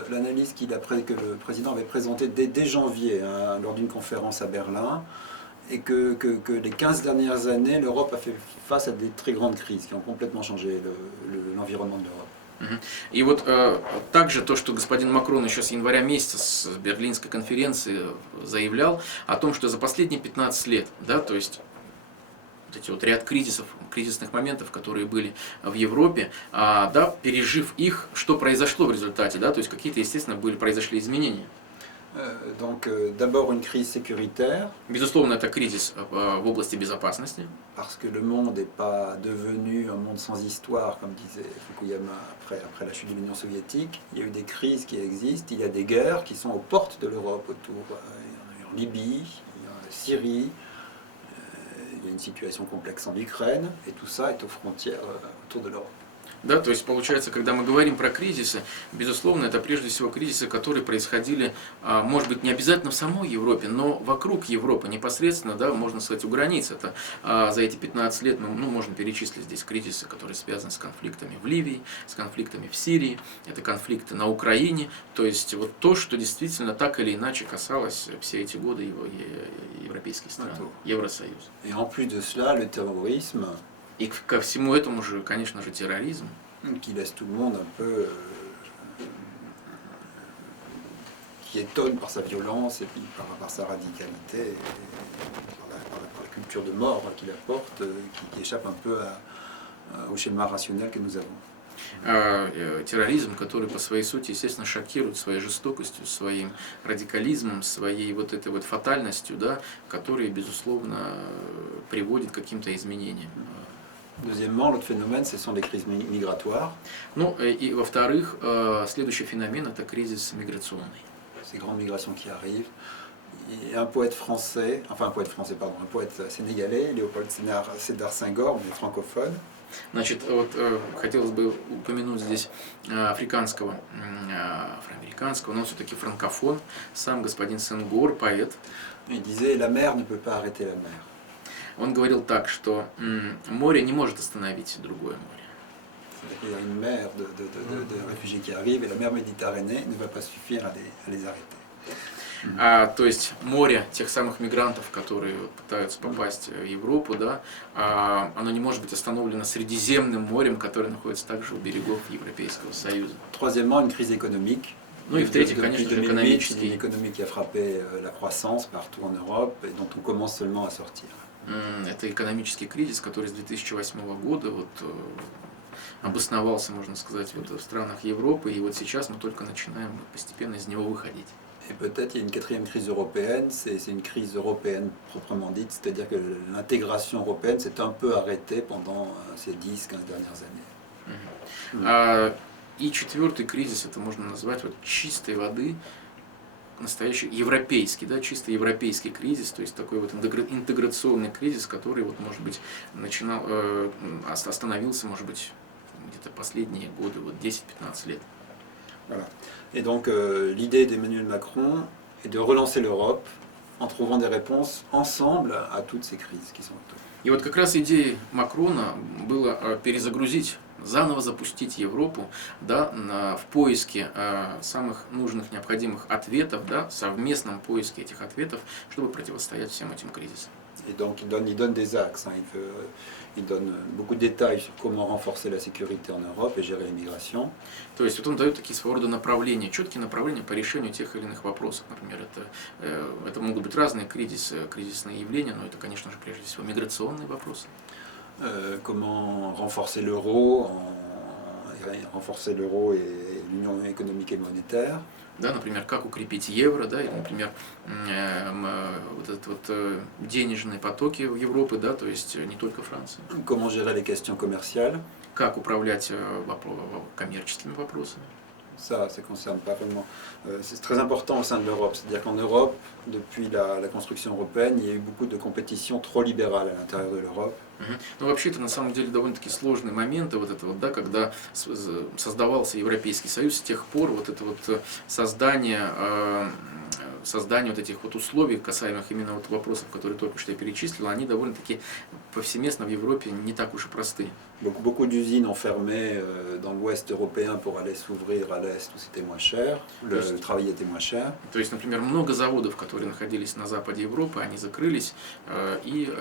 que le président avait présentée dès janvier hein, lors d'une conférence à Berlin, et que les 15 dernières années, l'Europe a fait face à des très grandes crises qui ont complètement changé l'environnement de l'Europe. И вот также то, что господин Макрон еще с января месяца с Берлинской конференции заявлял о том, что за последние 15 лет, да, то есть вот эти вот ряд кризисных моментов, которые были в Европе, да, пережив их, что произошло в результате, да, то есть какие-то, естественно, произошли изменения. Donc d'abord une crise sécuritaire. Безусловно, это кризис в области безопасности. Parce que le monde n'est pas devenu un monde sans histoire, comme disait Fukuyama après la chute de l'Union soviétique. Il y a eu des crises qui existent, il y a des guerres qui sont aux portes de l'Europe autour. Il y en a eu en Libye, il y en a en Syrie. Il y a une situation complexe en Ukraine, et tout ça est aux frontières autour de l'Europe. Да, то есть получается, когда мы говорим про кризисы, безусловно, это прежде всего кризисы, которые происходили, может быть, не обязательно в самой Европе, но вокруг Европы, непосредственно, да, можно сказать, у границ. Это за эти 15 лет, можно перечислить здесь кризисы, которые связаны с конфликтами в Ливии, с конфликтами в Сирии, это конфликты на Украине, то есть вот то, что действительно так или иначе касалось все эти годы европейских стран, Евросоюз. Et en plus de cela, le terrorisme. И ко всему этому же, конечно же, терроризм. Qui laisse tout le monde un peu. Qui étonne par sa violence et puis par sa radicalité, et par la culture de mort qu'il apporte, qui échappe un peu au schéma rationnel que nous avons. Терроризм, который по своей сути, естественно, шокирует своей жестокостью, своим радикализмом, своей вот этой вот фатальностью, да, который, безусловно, приводит к каким-то изменениям. Deuxièmement, l'autre phénomène, ce sont les crises migratoires. Ну и во-вторых, следующий феномен – это кризис миграционный. Ces grandes migrations qui arrivent. Et un poète sénégalais, Léopold Sédar Senghor, mais francophone. Значит, вот хотелось бы упомянуть здесь афроамериканского, но он все-таки франкофон, сам господин Сенгор, поэт. Il disait, la mer ne peut pas arrêter la mer. Он говорил так, что море не может остановить другое море. Il y a une mer de réfugiés qui arrivent, et la mer Méditerranée ne va pas suffire à les arrêter. То есть море тех самых мигрантов, которые пытаются попасть в Европу, да, оно не может быть остановлено Средиземным морем, которое находится также у берегов Европейского Союза. Troisièmement, une crise économique. Ну и в-третьих, конечно же, экономический. Une économie qui a frappé la croissance partout en Europe et dont on commence seulement à sortir. Это экономический кризис, который с 2008 года обосновался, можно сказать, в странах Европы, и вот сейчас мы только начинаем постепенно из него выходить. Et peut-être il y a une quatrième crise européenne, c'est une crise européenne proprement dite, c'est-à-dire que l'intégration européenne s'est un peu arrêtée pendant ces 10-15 dernières années. И четвертый кризис, это можно назвать чистой воды, настоящий европейский, да, чисто европейский кризис, то есть такой вот интеграционный кризис, который, может быть, остановился, может быть, где-то последние годы, 10-15 лет. Voilà. Et donc l'idée d'Emmanuel Macron est de relancer l'Europe en trouvant des réponses ensemble à toutes ces crises qui sont autour. И вот как раз идеей Макрона было перезагрузить, заново запустить Европу, да, в поиске самых нужных, необходимых ответов, да, совместном поиске этих ответов, чтобы противостоять всем этим кризисам. Et donc il donne des axes, hein. Il donne beaucoup de détails sur comment renforcer la sécurité en Europe et gérer l'immigration. То есть он дает такие своего рода направления, четкие направления по решению тех или иных вопросов. Например, это могут быть разные кризисные явления, но это, конечно же, прежде всего миграционные вопросы. Comment renforcer l'euro et l'union économique et monétaire. да, например, как укрепить евро, да, или, например, вот этот вот денежные потоки в Европы, да, то есть не только Франция. Comment gérer les questions commerciales? Как управлять коммерческими вопросами. Ça concerne pas vraiment. C'est très important au sein de l'Europe. C'est-à-dire qu'en Europe, depuis la construction européenne, il y a eu beaucoup de compétitions trop libérales à l'intérieur de l'Europe. Но вообще это на самом деле довольно-таки сложные моменты, вот это вот, да, когда создавался Европейский Союз, с тех пор вот это вот создание вот этих вот условий, касаемых именно вот вопросов, которые только что я перечислил, они довольно-таки повсеместно в Европе не так уж и просты. Beaucoup d'usines ont fermé dans l'ouest européen pour aller s'ouvrir à l'est où c'était moins cher, le travail était moins cher. То есть, например, много заводов, которые находились на западе Европы, они закрылись, и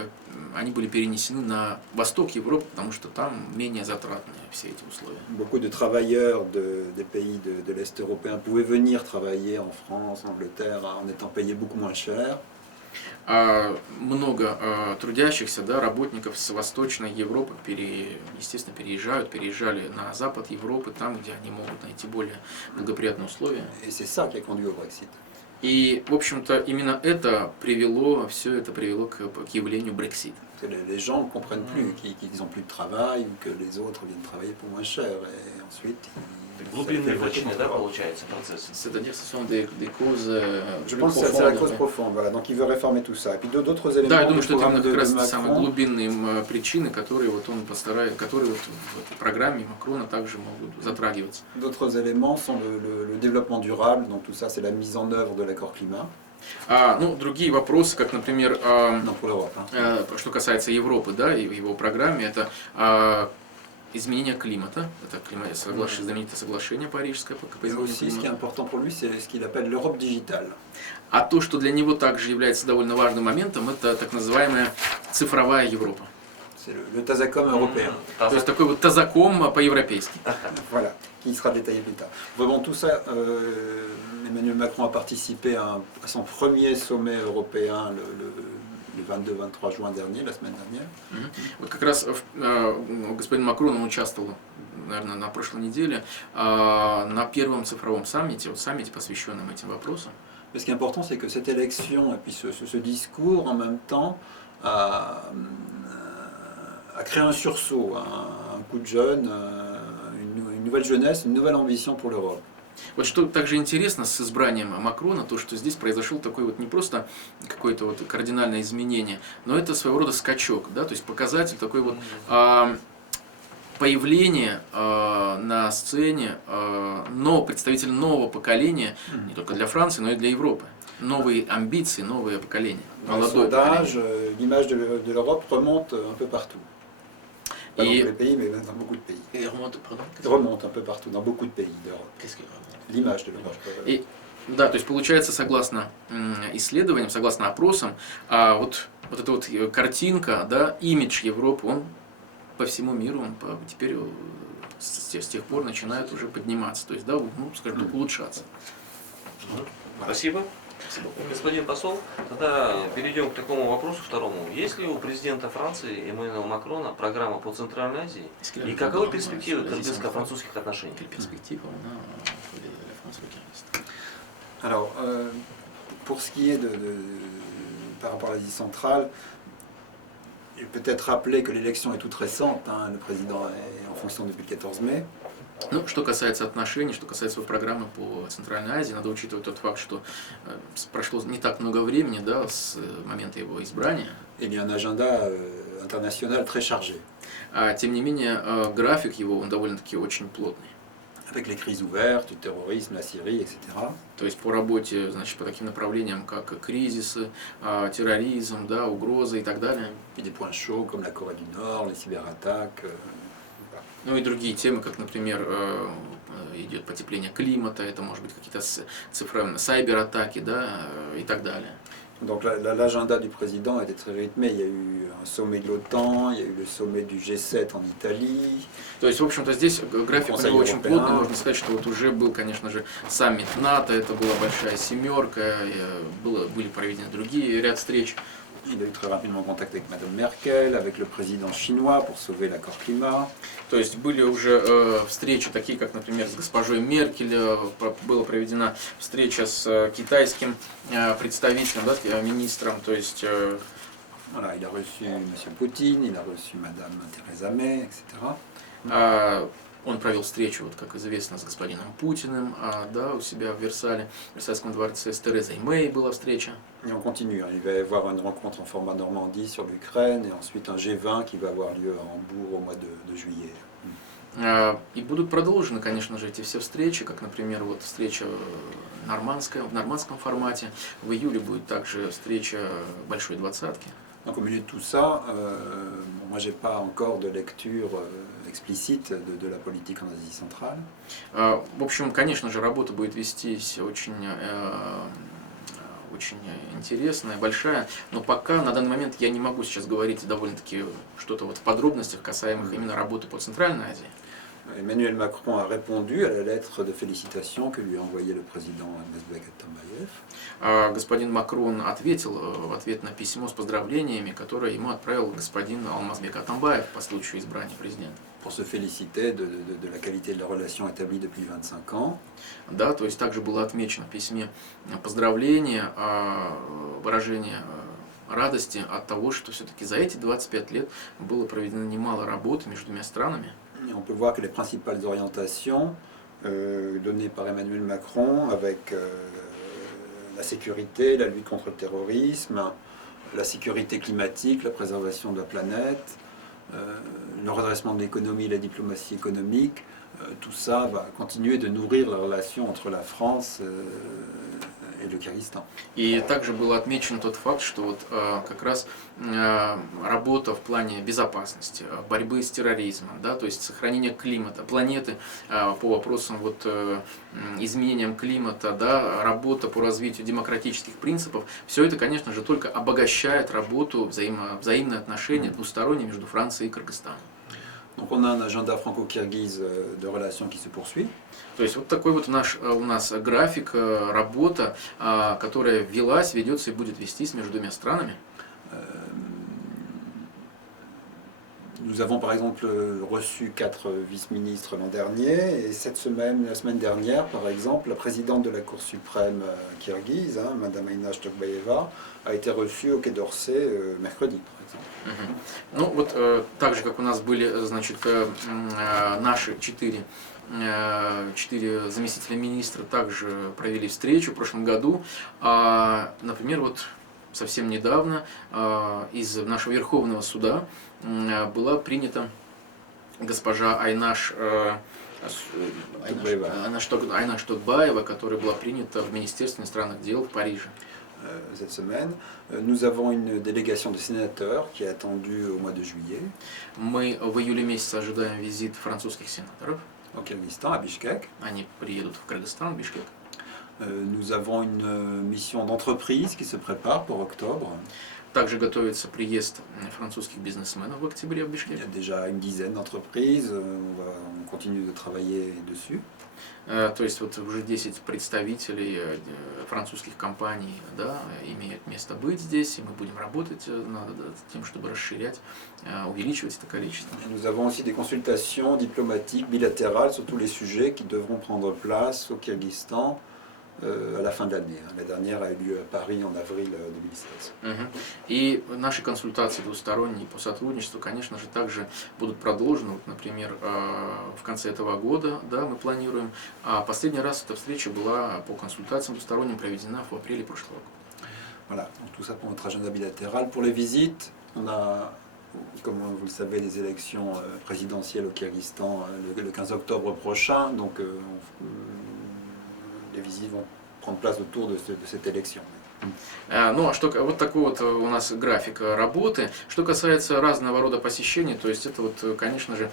они были перенесены на восток Европы, потому что там менее затратные все эти условия. Beaucoup de travailleurs des pays de l'est européen pouvaient venir travailler en France, en Angleterre, en étant payés beaucoup moins cher. Много трудящихся, да, работников с Восточной Европы, естественно, переезжали на запад Европы, там, где они могут найти более благоприятные условия. Et c'est ça qui a conduit au Brexit. И, в общем-то, именно это все это привело к явлению Brexit. Les gens ne comprennent plus qu'ils n'ont plus de travail ou que les autres viennent travailler pour moins cher. Et ensuite, Глубинные причины, да, получается, процесс. C'est-à-dire ce sont des causes Je pense que c'est la cause profonde. Voilà. Donc il veut réformer tout ça. Et puis d'autres éléments. Да, я думаю, du что это programme именно как раз de самые Macron. глубинные причины, которые вот он которые вот в этой программе Макрона также могут затрагиваться. D'autres éléments sont le développement durable. Donc tout ça, c'est la mise en œuvre de l'accord climat. Ну, другие вопросы, как, например, Non, pour l'Europe. Hein. что касается Европы, да, и в его программе, это изменение климата, это знаменитое соглашение парижское по Et изменению aussi, ce qui est климата. important pour lui, c'est ce qu'il appelle l'Europe digitale. А то, что для него также является довольно важным моментом, это так называемая цифровая Европа. C'est le TASACOM européen. То есть такой вот тазаком по-европейски. Voilà, qui sera détaillé plus tard. Bon, tout ça, Emmanuel Macron a participé à son premier sommet européen le 22-23 juin dernier, la semaine dernière. Вот как раз господин Макрон участвовал, наверное, на прошлой неделе на первом цифровом саммите, посвященном этим вопросам. Mais ce qui est important, c'est que cette élection et puis ce discours, en même temps, a créé un sursaut, un coup de jeune, une nouvelle jeunesse, une nouvelle ambition pour l'Europe. Вот что также интересно с избранием Макрона, то, что здесь произошел такой вот не просто какое-то вот кардинальное изменение, но это своего рода скачок, да, то есть показатель такой вот появление на сцене представителя нового поколения, не только для Франции, но и для Европы. Новые амбиции, новое поколение. Dans le Молодое sondage, поколение. l'image de l'Europe remonte un peu partout. Pas dans Et- tous les pays, mais dans beaucoup de pays. Pardon, Remonte un peu partout, dans beaucoup de pays d'Europe. qu'est-ce que- L'image de l'Europe. И, да, то есть получается, согласно исследованиям, согласно опросам, вот эта вот картинка, да, имидж Европы, он по всему миру, теперь с тех пор начинает уже подниматься, то есть, да, ну, скажем так, улучшаться. Спасибо. Господин посол, тогда перейдем к такому вопросу второму. Есть ли у президента Франции Эммануэля Макрона программа по Центральной Азии? И каковы перспективы французских отношений? Alors, pour ce qui est par rapport à l'Asie centrale, il peut être rappelé que l'élection est toute récente, hein, le président est en fonction depuis le 14 mai. Ну, что касается отношений, что касается программы по Центральной Азии, надо учитывать тот факт, что прошло не так много времени, да, с момента его избрания. Il y a un agenda international très chargé, Тем не менее, график его, он довольно-таки очень плотный. avec les crises ouvertes, le terrorisme, la Syrie, etc. То есть по работе, значит, по таким направлениям, как кризисы, терроризм, да, угрозы и так далее. Puis des points chauds comme la Corée du Nord, les cyberattaques. Ну и другие темы, как, например, идет потепление климата, это может быть какие-то цифровые сайбер-атаки, да, и так далее. Donc l'agenda du président était très rythmé. Il y a eu un sommet de l'OTAN, il y a eu le sommet du G7 en Italie. То есть, в общем-то, здесь график у него очень плотный. Можно сказать, что вот уже был, конечно же, саммит НАТО, это была большая семерка, были проведены другие ряд встреч. Il a eu très rapidement contact avec Madame Merkel, avec le président chinois pour sauver l'accord climat. То есть были уже встречи такие, как, например, с госпожой Меркель, была проведена встреча с китайским представителем, да, министром, то есть Voilà, il a reçu M. Poutine, il a reçu Madame Theresa May, etc. Он провел встречу, вот, как известно, с господином Путиным, да, у себя в Версале, в Версальском дворце, с Терезой Мэй была встреча. Et on continue, hein. Il va y avoir une rencontre en format Normandie sur l'Ukraine et ensuite un G20 qui va avoir lieu à Hambourg au mois de juillet. И будут продолжены, конечно же, эти все встречи, как, например, вот встреча нормандская, в нормандском формате. В июле будет также встреча Большой Двадцатки. Donc au milieu de tout ça, moi j'ai pas encore de lecture explicite de la politique en Asie centrale. В общем, конечно же, работа будет вестись очень интересная, большая, но пока на данный момент я не могу сейчас говорить довольно-таки что-то вот в подробностях, касаемых именно работы по Центральной Азии. Emmanuel Macron a répondu à la lettre de félicitations que lui a envoyé le président Nazbek Atambayev. Господин Макрон ответил в ответ на письмо с поздравлениями, которое ему отправил господин Алмазбек Атамбаев по случаю избрания президента. Pour se féliciter de la qualité de la relation établie depuis 25 ans. Да, то есть также было отмечено в письме поздравление, выражение радости от того, что все-таки за эти 25 лет было проведено немало работы между двумя странами. Et on peut voir que les principales orientations données par Emmanuel Macron avec la sécurité, la lutte contre le terrorisme, la sécurité climatique, la préservation de la planète, le redressement de l'économie, la diplomatie économique, tout ça va continuer de nourrir la relation entre la France et le Kyrgyzstan. И также был отмечен тот факт, что вот как раз работа в плане безопасности, борьбы с терроризмом, да, то есть сохранения климата, планеты по вопросам вот, изменениям климата, да, работа по развитию демократических принципов, все это, конечно же, только обогащает работу, взаимные отношения двусторонние между Францией и Кыргызстаном. Donc on a un agenda franco-kirghize de relations qui se poursuit. То есть вот такой вот у нас график, работа, которая велась, ведется и будет вестись между двумя странами. Nous avons par exemple reçu 4 vice-ministres l'an dernier et cette semaine, la semaine dernière par exemple, la présidente de la Cour suprême kirghize, Madame Aina Shtokbayeva, a été reçue au Quai d'Orsay mercredi par exemple. Ну вот так же, как у нас были, значит, наши четыре заместителя министра также провели встречу в прошлом году. Например, вот совсем недавно из нашего Верховного суда была принята госпожа Айна Штокбаева, которая была принята в Министерстве иностранных дел в Париже. Cette semaine, nous avons une délégation de sénateurs qui est attendue au mois de juillet. Мы в июле месяце ожидаем визит французских сенаторов. Au Kyrgyzstan, à Bishkek. Они приедут в Кыргызстан, в Бишкек. Nous avons une mission d'entreprise qui se prépare pour octobre. Также готовится приезд французских бизнесменов в октябре в Бишкек. Il y a déjà une dizaine d'entreprises, on continue de travailler dessus. То есть вот уже 10 представителей французских компаний, да, имеют место быть здесь, и мы будем работать над тем, чтобы расширять, увеличивать это количество. Nous avons aussi des consultations diplomatiques bilatérales sur tous les sujets qui devront prendre place au Kyrgyzstan à la fin de l'année. La dernière a eu lieu à Paris en avril 2016. И наши консультации двусторонние по сотрудничеству, конечно же, также будут продолжены. Вот, например, в конце этого года, да, мы планируем. А последний раз эта встреча была по консультациям двусторонним проведена в апреле прошлого года. Voilà, donc tout ça pour notre agenda bilatéral. Pour les visites, on a, comme vous le savez, les élections présidentielles au Kyrgyzstan le 15 octobre prochain. Donc les visites vont prendre place autour de cette élection. Ну, а что, вот такой вот у нас график работы. Что касается разного рода посещений, то есть это вот, конечно же,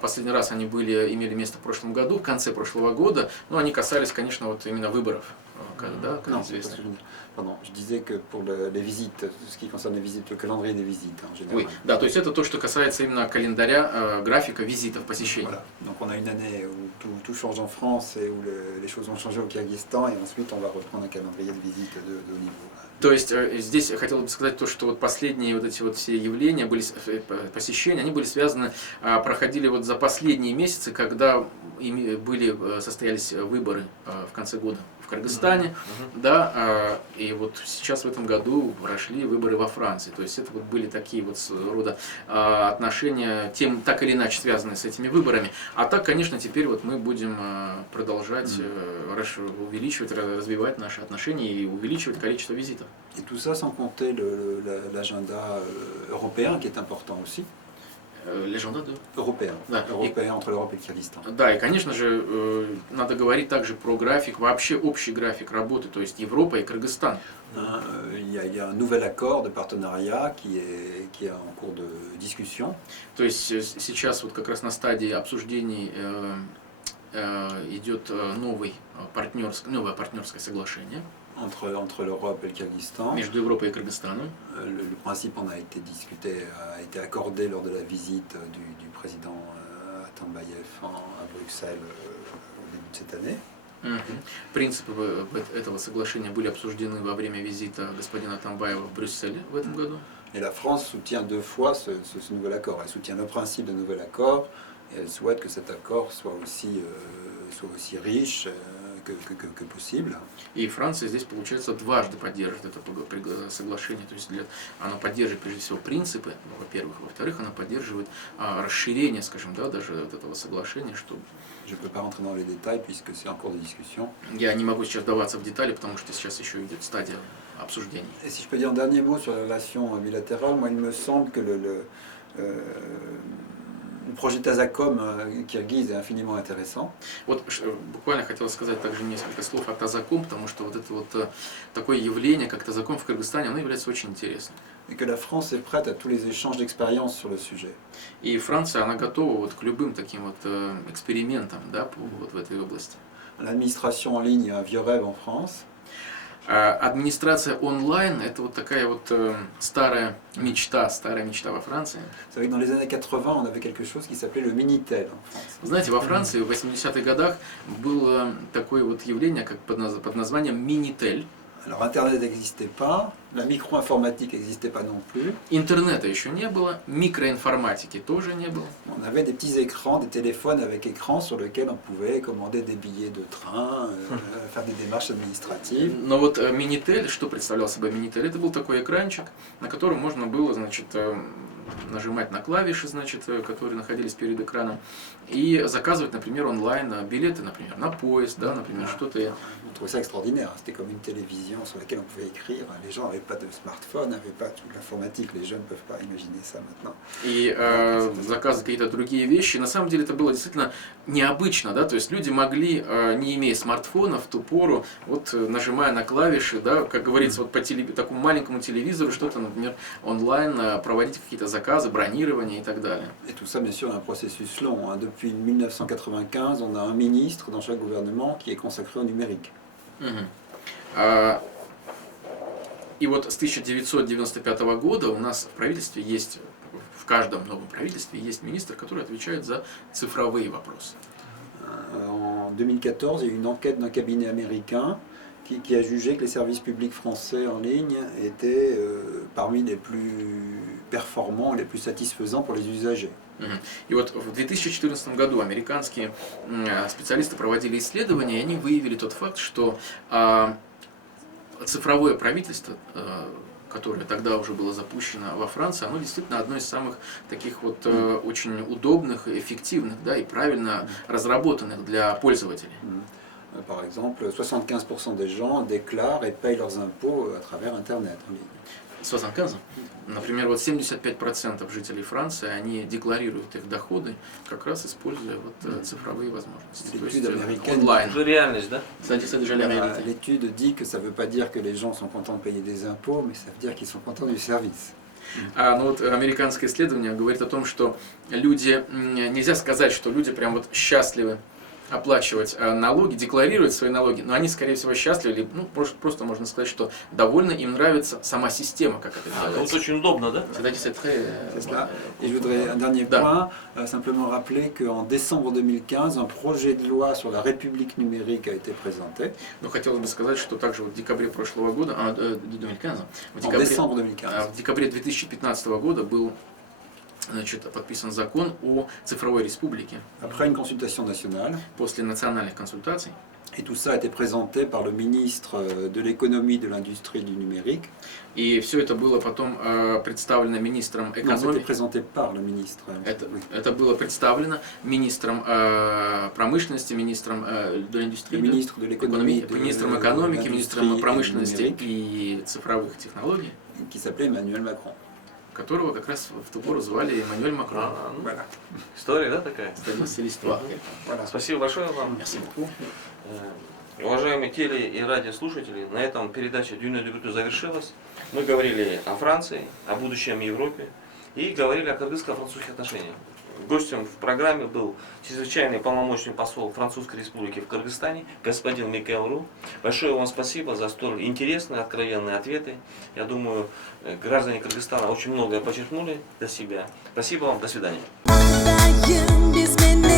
последний раз они имели место в прошлом году, в конце прошлого года, но они касались, конечно, вот именно выборов, да, как известно. Pardon, je disais que pour les visites, ce qui concerne les visites, le calendrier des visites en général. Oui, да, то есть это то, что касается именно календаря, графика визитов, посещений. Voilà. Donc on a une année où tout change en France et où les choses vont changer au Kyrgyzstan et ensuite on va reprendre un calendrier de visites de haut niveau. То есть здесь хотел бы сказать то, что вот последние вот эти вот все явления, посещения, они были связаны, проходили вот за последние месяцы, когда состоялись выборы в конце года в Кыргызстане, да, и вот сейчас в этом году прошли выборы во Франции. То есть это вот были такие вот рода отношения, так или иначе связанные с этими выборами. А так, конечно, теперь вот мы будем продолжать увеличивать, развивать наши отношения и увеличивать количество визитов. Et tout ça sans compter l'agenda européen qui est important aussi. Легенда, да. Européen. Да. Européen entre l'Europe et le Kyrgyzstan. Да, и, конечно же, надо говорить также про график, вообще общий график работы, то есть Европа и Кыргызстан. Il y a un nouvel accord de partenariat qui est en cours de discussion. То есть сейчас вот как раз на стадии обсуждений идет новое партнерское соглашение Entre l'Europe et le Kyrgyzstan. между Европой и Кыргызстаном. Le principe en a été discuté, a été accordé lors de la visite du président Atambayev à Bruxelles au début de cette année. Принципы этого соглашения были обсуждены во время визита господина Атамбаева в Брюсселе в этом году. Et la France soutient 2 fois ce nouvel accord. Elle soutient le principe de nouvel accord et elle souhaite que cet accord soit aussi riche que possible. И Франция здесь, получается, дважды поддерживает это соглашение. То есть она поддерживает прежде всего принципы, во-первых. Во-вторых, она поддерживает расширение, скажем, да, даже от этого соглашения, что... Je ne peux pas rentrer dans les détails puisque c'est en cours de discussion. Я не могу сейчас вдаваться в детали, потому что сейчас еще идет стадия обсуждений. Et si je peux dire un dernier mot sur la relation bilatérale, moi il me semble que le projet Tazacom kirghize est infiniment intéressant. Вот буквально хотел сказать также несколько слов о Тазаком, потому что вот это вот такое явление, как Тазаком в Кыргызстане, оно является очень интересным. Et que la France est prête à tous les échanges d'expériences sur le sujet. И Франция, она готова вот к любым таким вот экспериментам, да, вот в этой области. L'administration en ligne, il y a un vieux rêve en France. Администрация онлайн – это вот такая вот старая мечта во Франции. Vous savez que dans les années 80, on avait quelque chose qui s'appelait le Minitel en France. Знаете, во Франции в 80-х годах было такое вот явление, как под названием Minitel. Alors Internet n'existait pas, la micro-informatique n'existait pas non plus. Интернета еще не было, микроинформатики тоже не было. On avait des petits écrans, des téléphones avec écran sur lesquels on pouvait commander des billets de train, faire des démarches administratives. Но вот Minitel, что представлял собой Minitel, это был такой экранчик, на котором можно было, значит, нажимать на клавиши, значит, которые находились перед экраном, и заказывать, например, онлайн билеты, например, на поезд, да, например, что-то. On trouvait ça extraordinaire, c'était comme une télévision sur laquelle on pouvait écrire. Les gens n'avaient pas de smartphone, n'avaient pas toute l'informatique, les jeunes ne peuvent pas imaginer ça maintenant. И заказывать какие-то другие вещи. На самом деле это было действительно необычно, да, то есть люди могли, не имея смартфона в ту пору, вот нажимая на клавиши, да, как говорится, вот по такому маленькому телевизору что-то, например, онлайн проводить какие-то заказы, бронирование и так далее. Et tout ça, bien sûr, un processus long. Depuis 1995, on a un ministre dans chaque gouvernement qui est consacré au numérique. И вот с 1995 года у нас в правительстве есть, в каждом новом правительстве есть министр, который отвечает за цифровые вопросы. En 2014, il y a eu une enquête d'un cabinet américain qui a jugé que les services publics français en ligne étaient parmi les plus performants, les plus satisfaisants pour les usagers. И вот в 2014 году американские специалисты проводили исследования, и они выявили тот факт, что цифровое правительство, которое тогда уже было запущено во Франции, оно действительно одно из самых таких вот очень удобных, эффективных, да, и правильно разработанных для пользователей. Par exemple, 75% des gens déclarent et payent leurs impôts à travers Internet en ligne. 75. Например, вот 75% жителей Франции, они декларируют их доходы, как раз используя вот цифровые возможности. То есть онлайн. Это реальность, да? L'étude dit que ça ne veut pas dire que les gens sont contents de payer des impôts, mais ça veut dire qu'ils sont contents du service. Но вот американское исследование говорит о том, что люди, нельзя сказать, что люди прям вот счастливы оплачивать налоги, декларировать свои налоги, но они, скорее всего, счастливы, или, ну, просто можно сказать, что довольно им нравится сама система, как это Вот делается. очень удобно, да? C'est cela. Et je voudrais un dernier point, simplement rappeler qu'en décembre 2015, un projet de loi sur la République numérique a été présenté. Но хотелось бы сказать, что также вот в декабре прошлого года, En décembre 2015. в декабре 2015 года был, значит, подписан закон о цифровой республике Après une consultation nationale, после национальных консультаций. et tout ça a été présenté par le ministre de l'économie, de l'industrie du numérique. И все это было потом представлено министром Non, c'était экономики. présenté par le ministre. Oui. Это было представлено министром промышленности, министром Le индустрии, ministre de l'économie, министром экономики, министром промышленности и цифровых технологий, qui s'appelait Emmanuel Macron. которого как раз в ту пору звали Эммануэль Макрон. Voilà. История, да, такая? Столица Листва. Voilà. Спасибо большое вам. Merci beaucoup. Уважаемые теле- и радиослушатели, на этом передача «Дюйна Дюбюту» завершилась. Мы говорили о Франции, о будущем Европе и говорили о кыргызско-французских отношениях. Гостем в программе был чрезвычайный полномочный посол Французской Республики в Кыргызстане, господин Микаэл Ру. Большое вам спасибо за столь интересные, откровенные ответы. Я думаю, граждане Кыргызстана очень многое почерпнули для себя. Спасибо вам, до свидания. Отдаем без меня.